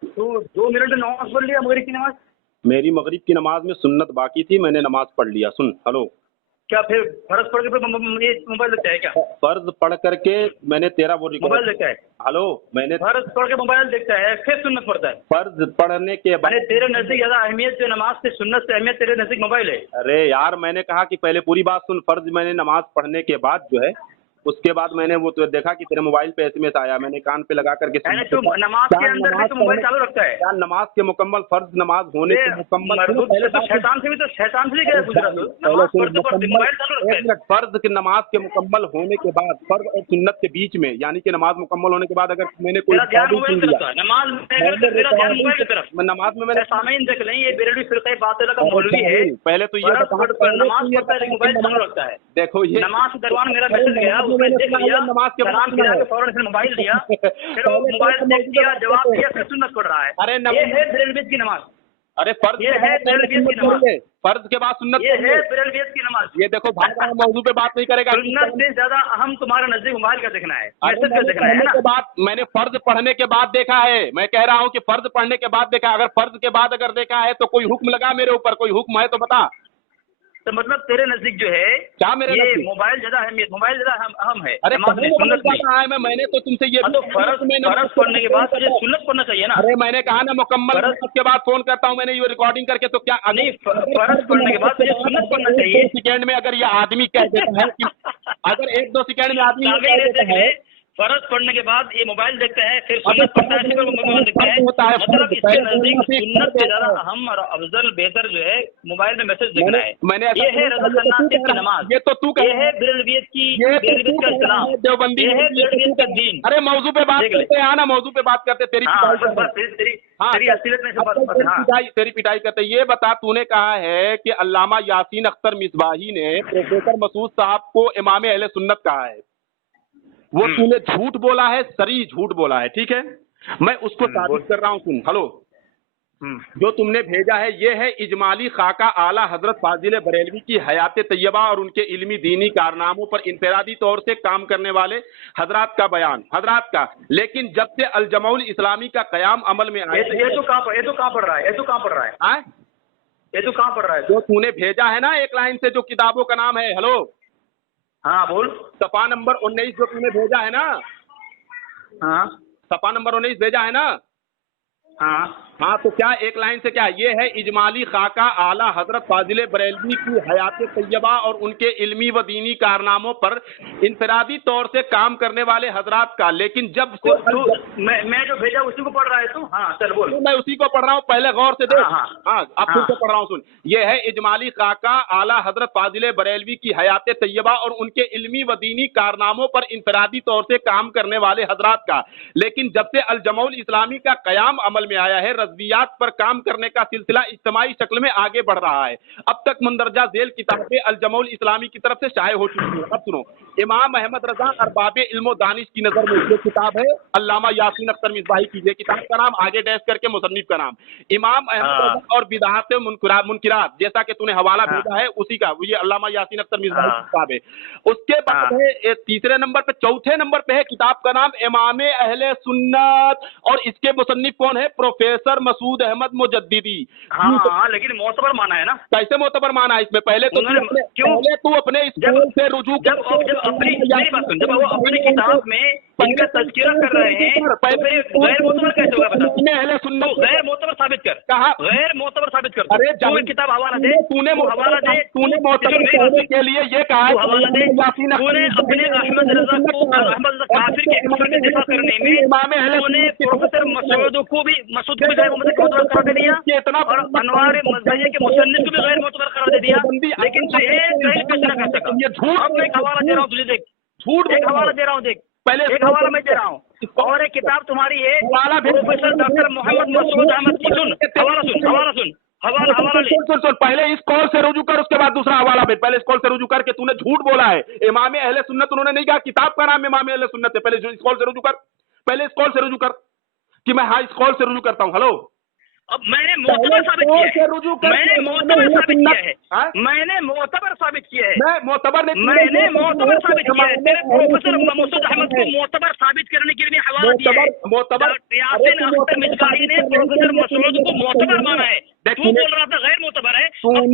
तो 2 मिनट नमाज पढ़ लिया, मगरिब की नमाज। मेरी मगरिब की नमाज में सुन्नत बाकी थी, मैंने नमाज पढ़ लिया। सुन, हेलो, क्या फिर फर्ज पढ़ के ये मोबाइल देखता है क्या? फर्ज पढ़ करके मैंने तेरा वो मोबाइल देखता है। हेलो, मैंने फर्ज पढ़ के मोबाइल देखता है, फिर सुन्नत पढ़ता है। फर्ज पढ़ने के बाद तेरे नजदीक ज्यादा अहमियत से नमाज से सुन्नत से अहमियत तेरे नजदीक मोबाइल है। अरे यार, मैंने कहा कि पहले पूरी बात सुन। फर्ज मैंने नमाज पढ़ने के बाद जो है, उसके बाद मैंने वो तो देखा कि तेरे मोबाइल पे एसएमएस आया, मैंने कान पे लगा करके नमाज के अंदर भी तो मोबाइल चालू रखता है। क्या नमाज के मुकम्मल फर्ज नमाज होने के मुकम्मल शैतान से भी गया गुजरा। फर्ज की नमाज के मुकम्मल होने के बाद, फर्ज और सुन्नत के बीच में, यानी कि नमाज मुकम्मल होने के बाद अगर मैंने कोई नमाज में मैंने सामीन देख लें, ये बेरलवी फिरक़े बातिला का मौलवी है। पहले तो ये नमाज पढ़ता है, मोबाइल चालू रखता है। देखो ये नमाज के दरमियान मेरा मैसेज गया, नमाज के सलाम गिरा के फौरन फिर मोबाइल दिया, फिर वो मोबाइल देख दिया, जवाब दिया, फिर सुन्नत पढ़ रहा है। अरे ये है बेरलवी की नमाज। अरे फर्ज ये है बेरलवी की नमाज। फर्ज के बाद सुन्नत, ये है बेरलवी की नमाज। ये देखो भाई, मौजू पे बात नहीं करेगा। सुन्नत से ज्यादा अहम तुम्हारा नजदीक मोबाइल का देखना है, मैसेज का देखना है ना। मैंने फर्ज पढ़ने के बाद देखा है, मैं कह रहा हूँ कि फर्ज पढ़ने के बाद देखा। अगर फर्ज के बाद अगर देखा है तो कोई हुक्म लगा मेरे ऊपर, कोई हुक्म है तो बता। تو مطلب تیرے نزدیک جو ہے کیا میرے یہ نزدیک؟ موبائل زیادہ اہم ہے ارے نماز میں، سنت میں۔ میں نے تو تم سے یہ تو فرض پڑھنے کے بعد تجھے سنت پڑھنا چاہیے نا۔ ارے میں نے کہا نا مکمل فرض کے بعد فون کرتا ہوں میں نے یہ ریکارڈنگ کر کے، تو کیا نہیں، فرض پڑھنے کے بعد تجھے سنت پڑھنا چاہیے۔ 2 سیکنڈ میں اگر یہ آدمی کہہ دیتا ہے کہ اگر 1-2 سیکنڈ میں آدمی یہ کہہ دیتا ہے فرض پڑھنے کے بعد یہ موبائل دیکھتا ہے، پھر سنت پڑھتا ہے، پھر موبائل دیکھتا ہے، مطلب اس کے نزدیک سنت سے زیادہ اہم اور افضل بہتر جو ہے موبائل میں میسج دیکھنا ہے۔ میں نے یہ ہے رضا خناصر کی نماز، یہ تو تو یہ ہے بریلویت کا اسلام، دیوبندی، یہ ہے بریلویت کا دین۔ ارے موضوع پہ بات کرتے ہیں نا، موضوع پہ بات کرتے، تیری ہاں پٹائی بس تیری اصلیت میں سے بات تیری پٹائی کرتے۔ یہ بتا، تو نے کہا ہے کہ علامہ یاسین اختر مصباحی نے پروفیسر مسعود صاحب کو امام اہل سنت کہا ہے، وہ تو نے جھوٹ بولا ہے، سری جھوٹ بولا ہے، ٹھیک ہے؟ میں اس کو ثابت کر رہا ہوں، سن، ہلو، جو تم نے بھیجا ہے یہ ہے اجمالی خاکہ اعلیٰ حضرت فاضل بریلوی کی حیات طیبہ اور ان کے علمی دینی کارناموں پر انفرادی طور سے کام کرنے والے حضرات کا بیان، حضرات کا، لیکن جب سے الجمع الاسلامی کا قیام عمل میں آیا، یہ تو کہاں پڑھ رہا ہے؟ یہ تو کہاں پڑھ رہا ہے؟ جو تو نے بھیجا ہے نا ایک لائن سے، جو کتابوں کا نام ہے، ہلو، ہاں بول۔ صفحہ نمبر 19 جو تم نے بھیجا ہے نا، ہاں صفحہ نمبر 19 بھیجا ہے نا، ہاں تو کیا ایک لائن سے کیا یہ ہے اجمالی خاکہ اعلیٰ حضرت فاضل بریلوی کی حیات طیبہ اور ان کے علمی و دینی کارناموں پر انفرادی طور سے کام کرنے والے حضرات کا، لیکن جب سے میں جو بھیجا اسی کو پڑھ رہا ہے تو؟ ہاں چل بول۔ میں اسی کو پڑھ رہا ہوں، پہلے غور سے دیکھ، ہاں اب پھر سے پڑھ رہا ہوں، سن، یہ ہے اجمالی خاکہ اعلیٰ حضرت فاضل بریلوی کی حیات طیبہ اور ان کے علمی و دینی کارناموں پر انفرادی طور سے کام کرنے والے حضرات کا، لیکن جب سے الجمع الاسلامی کا قیام عمل میں آیا ہے رضویات پر کام کرنے کا سلسلہ اجتماعی شکل میں آگے بڑھ رہا ہے۔ اب تک مندرجہ ذیل کتابیں الجمع الاسلامی کی طرف سے شائع ہو چکی ہیں۔ اب سنو، امام احمد رضا ارباب علم و دانش کی نظر میں یہ کتاب ہے علامہ یاسین اختر مصباحی کی، یہ کتاب کا نام آگے ڈیش کر کے مصنف کا نام امام احمد رضا اور بدعات منکرات، جیسا کہ تو نے حوالہ بھیجا ہے اسی کا، یہ علامہ یاسین اختر مصباحی کی کتاب ہے۔ اس کے بعد ہے تیسرے نمبر پہ، چوتھے نمبر پہ ہے کتاب کا نام امام اہل سنت، اور اس کے مصنف کون ہے؟ پروفیسر مسعود احمد مجددی۔ ہاں لیکن معتبر مانا ہے نا؟ کیسے معتبر مانا ہے اس میں؟ پہلے تو اپنے اسکول سے رجوع جب وہ اپنی کتاب میں ان کا تذکرہ کر رہے ہیں تو غیر معتبر کیسے ہوگا؟ بتا، اہل سنت غیر معتبر ثابت کر، کہا غیر معتبر ثابت کر۔ ارے تو کتاب حوالہ دے، تو نے حوالہ دے، تو نے معتبر کہنے کے لیے یہ کہا تو حوالہ دے، تو نے اپنے احمد رضا کو احمد رضا کافر کے کفر کے دفاع کرنے میں تو نے پروفیسر مسعود کو بھی غیر معتبر قرار دے دیا، اور انوار مزدیہ کے مصنف کو بھی غیر معتبر قرار دے دیا، لیکن تو ایک غیر پیش نہ کر سکا۔ یہ جھوٹ، اب میں ایک حوالہ دے رہا ہوں تجھے، دیکھ، جھوٹ ایک حوالہ دے رہا ہوں، دیکھ، پہلے ایک حوالہ میں دے رہا ہوں، اور ایک کتاب تمہاری ہے پروفیسر ڈاکٹر محمد مسعود احمد کی۔ سن حوالہ سن، حوالہ لے۔ پہلے اس کال سے رجوع کر، اس کے بعد دوسرا حوالہ بھیج۔ پہلے اس کال سے رجوع کر کے تو نے جھوٹ بولا ہے، امام اہل سنت انہوں نے نہیں کہا، کتاب کا نام امام اہل سنت ہے۔ پہلے اس کال سے رجوع کر، پہلے اس کال سے رجوع کر کہ میں ہاں اس کال سے رجوع کرتا ہوں۔ ہلو، اب میں نے معتبر ثابت کیا ہے، میں نے معتبر ثابت کیا ہے، میں نے معتبر ثابت کیا ہے، میں معتبر میں نے معتبر ثابت کیا ہے۔ تیرے پروفیسر مسعود احمد کو معتبر ثابت کرنے کے لیے حوالہ دیا ہے۔ یاسین اختر مصباحی نے پروفیسر مسعود کو معتبر مانا ہے، تو بول رہا تھا غیر معتبر ہے۔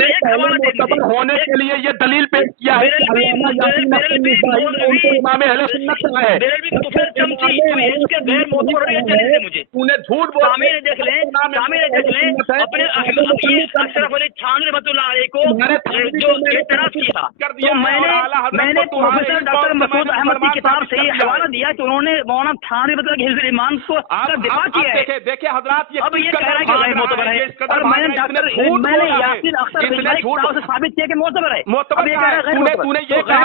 ایک حوالہ دے معتبر ہونے کے لیے یہ دلیل پیش کیا ہے کہ امام اہل سنت ہے۔ تو پھر چمچی اس کے غیر معتبر دلیل دے مجھے۔ تو نے جھوٹ بولا۔ سامنے دیکھ لیں اپنے اشرف علی تھانوی رحمۃ اللہ علیہ کو جو اعتراض کیا، تو میں نے پروفیسر ڈاکٹر مسعود احمد کی کتاب سے یہ حوالہ دیا کہ انہوں نے مولانا تھانوی رحمۃ اللہ کے حفظ ایمان کو دفاع کیا ہے۔ دیکھیں حضرات، اب یہ کہہ رہا ہے کہ غیر معتبر ہے، اور میں نے یاسین اختر مصباحی کی کتاب سے ثابت کیا کہ معتبر ہے۔ معتبر یہ کہہ رہا ہے غیر معتبر، تو نے یہ کہا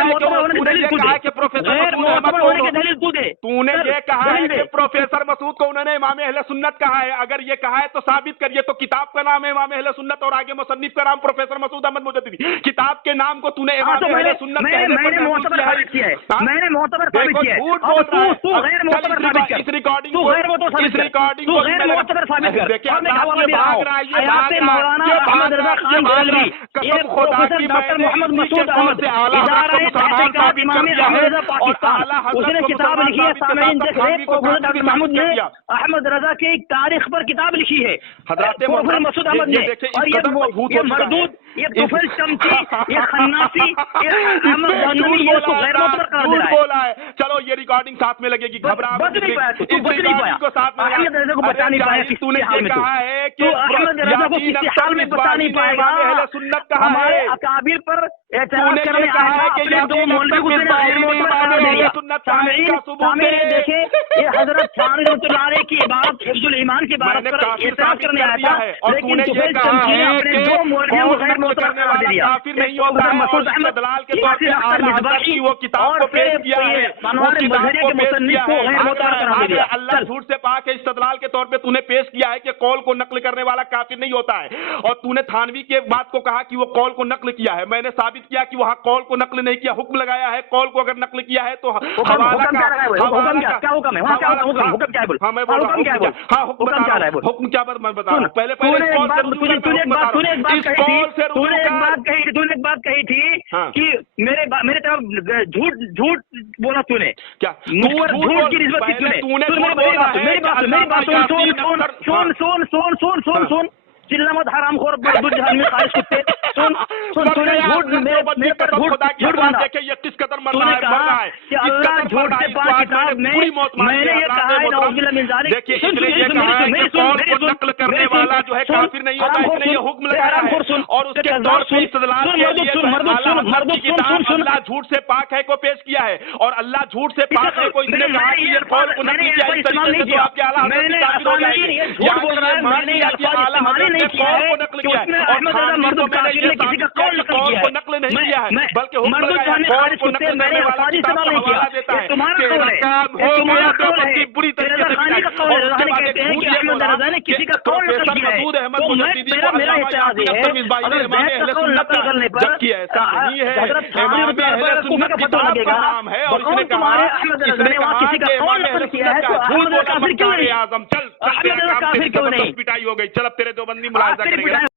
کہ غیر معتبر ہونے کی دلیل تو دے۔ تو نے یہ کہا ہے کہ پروفیسر مسعود کو انہوں نے امام اہل سنت کہا ہے، اگر یہ کہا ہے تو ثابت کریے۔ تو کتاب کا نام ہے امام اہل سنت اور آگے مصنف کا نام پروفیسر مسعود احمد مجددی، کتاب کے نام کو تو نے امام اہل سنت میں نے معتبر ثابت کیا ہے، میں نے معتبر ثابت کیا ہے۔ تو غیر معتبر ثابت کر، تو غیر معتبر ثابت کر، تو غیر معتبر ثابت کر۔ حیات مولانا احمد رضا خان नहीं बोल रही। ये प्रोफेसर डॉक्टर मोहम्मद मसूद अहमद इदारा तहकीकात इमाम अहमद रजा पाकिस्तान, उसने किताब लिखी है, सामईन देख रहे, प्रोफेसर डॉक्टर महमूद ने अहमद रजा की तारीख पर किताब लिखी है प्रोफेसर मसूद अहमद ने। और ये मरदूद, ये तुफैल चमची, ये खन्नासी, ये अहमद गजनवी, ये तो गैर मुतबर कर दे रहा बोला है। चलो ये रिकॉर्डिंग साथ में लगेगी, घबरा बच नहीं पाया, तू बच नहीं पाया, अहमद रजा को बचा नहीं पाया किसी हाल में, तो अहमद रजा को किसी हाल में बचा नहीं पाएगा। हमारे अकाबिर पर एतराज करने आया, अपने दो मौलवी को देखे, ये हजरत थानवी रहमतुल्लाह अलैह की इबारत हिफ्जुल ईमान की इबारत पर एतराज करने आया था, लेकिन तुफैल चमची ने अपने दो मौलवियों को गैर मुतबर करार दे दिया। मसूद अहमद की वो किताब को पेश किया है, उन्होंने मुजहरे के मुसन्निफ को गैर मुतबर करार दे दिया। अल्लाह झूठ से पाक है, इस्तदलाल के तौर पे तूने पेश किया है कि कौल को नकल करने वाला काफिर नहीं होता है, और तूने थानवी के बात को कहा कि वो कौल को नकल किया है। मैंने साबित किया कि वहां कौल को नकल नहीं किया, हुक्म लगाया है। कौल को अगर नकल किया है तो हुक्म क्या है? हुक्म है वहां क्या क्या है बोल? हाँ मैं बोल रहा हूँ, हाँ हुक्म क्या है? हुक्म क्या मैं बता रहा हूँ। पहले तूने एक बात कही थी कि मेरे तरफ झूठ बोला तूने, क्या झूठ की निस्बत की तूने? मेरी बात सुन, चिल्ला मत हरामखोर मजदूर जहन्नमी खारिज कुत्ते, सुन तूने झूठ मेरे पर झूठ बांधा। देखिए ये किस कदर मर तूने रहा कहा है कि अल्लाह झूठ से पाक किताब में मैंने ये कहा है नौजुबिल्लाह मिन ज़ालिक। देखिए इसलिए ये कहा है कि कौल को नकल करने वाला जो है काफिर नहीं होता, इसने ये हुक्म लगाया है और उसके तौर पे इस्तदलाल के लिए अल्लाह झूठ से पाक है को पेश किया है, और अल्लाह झूठ से पाक है को इसने कहा कि ये कौल को नकल किया है। इस तरीके से तो आपके आला हज़रत की तारीफ हो जाएगी। झूठ बोल रहा है, मैंने आला हज़रत कौल को नकल किया है, और मर्दूद काफिर ने किसी का कौल नकल नहीं किया है, बल्कि हुक्म लगाया है कौल को नकल करने वाला किताब का हवाला देता है। तेरा काम हो गया तो बच्ची बुरी तरीके से पिटाई, और उसके बाद एक झूठ ये बोला कि प्रोफेसर मसूद अहमद मुजद्दिदी को अल्लामा याक़ूब मिसबाही ने इमाम अहले सुन्नत का, जबकि ऐसा नहीं है। इमाम अहले सुन्नत किताब का नाम है, और इसने कहा कि इमाम अहले सुन्नत का झूठ बोला मक्कार-ए-आज़म। चल तेरा काम पिटाई हो गई, चल अब तेरे दो बंदी मुलाहिजा करेंगे।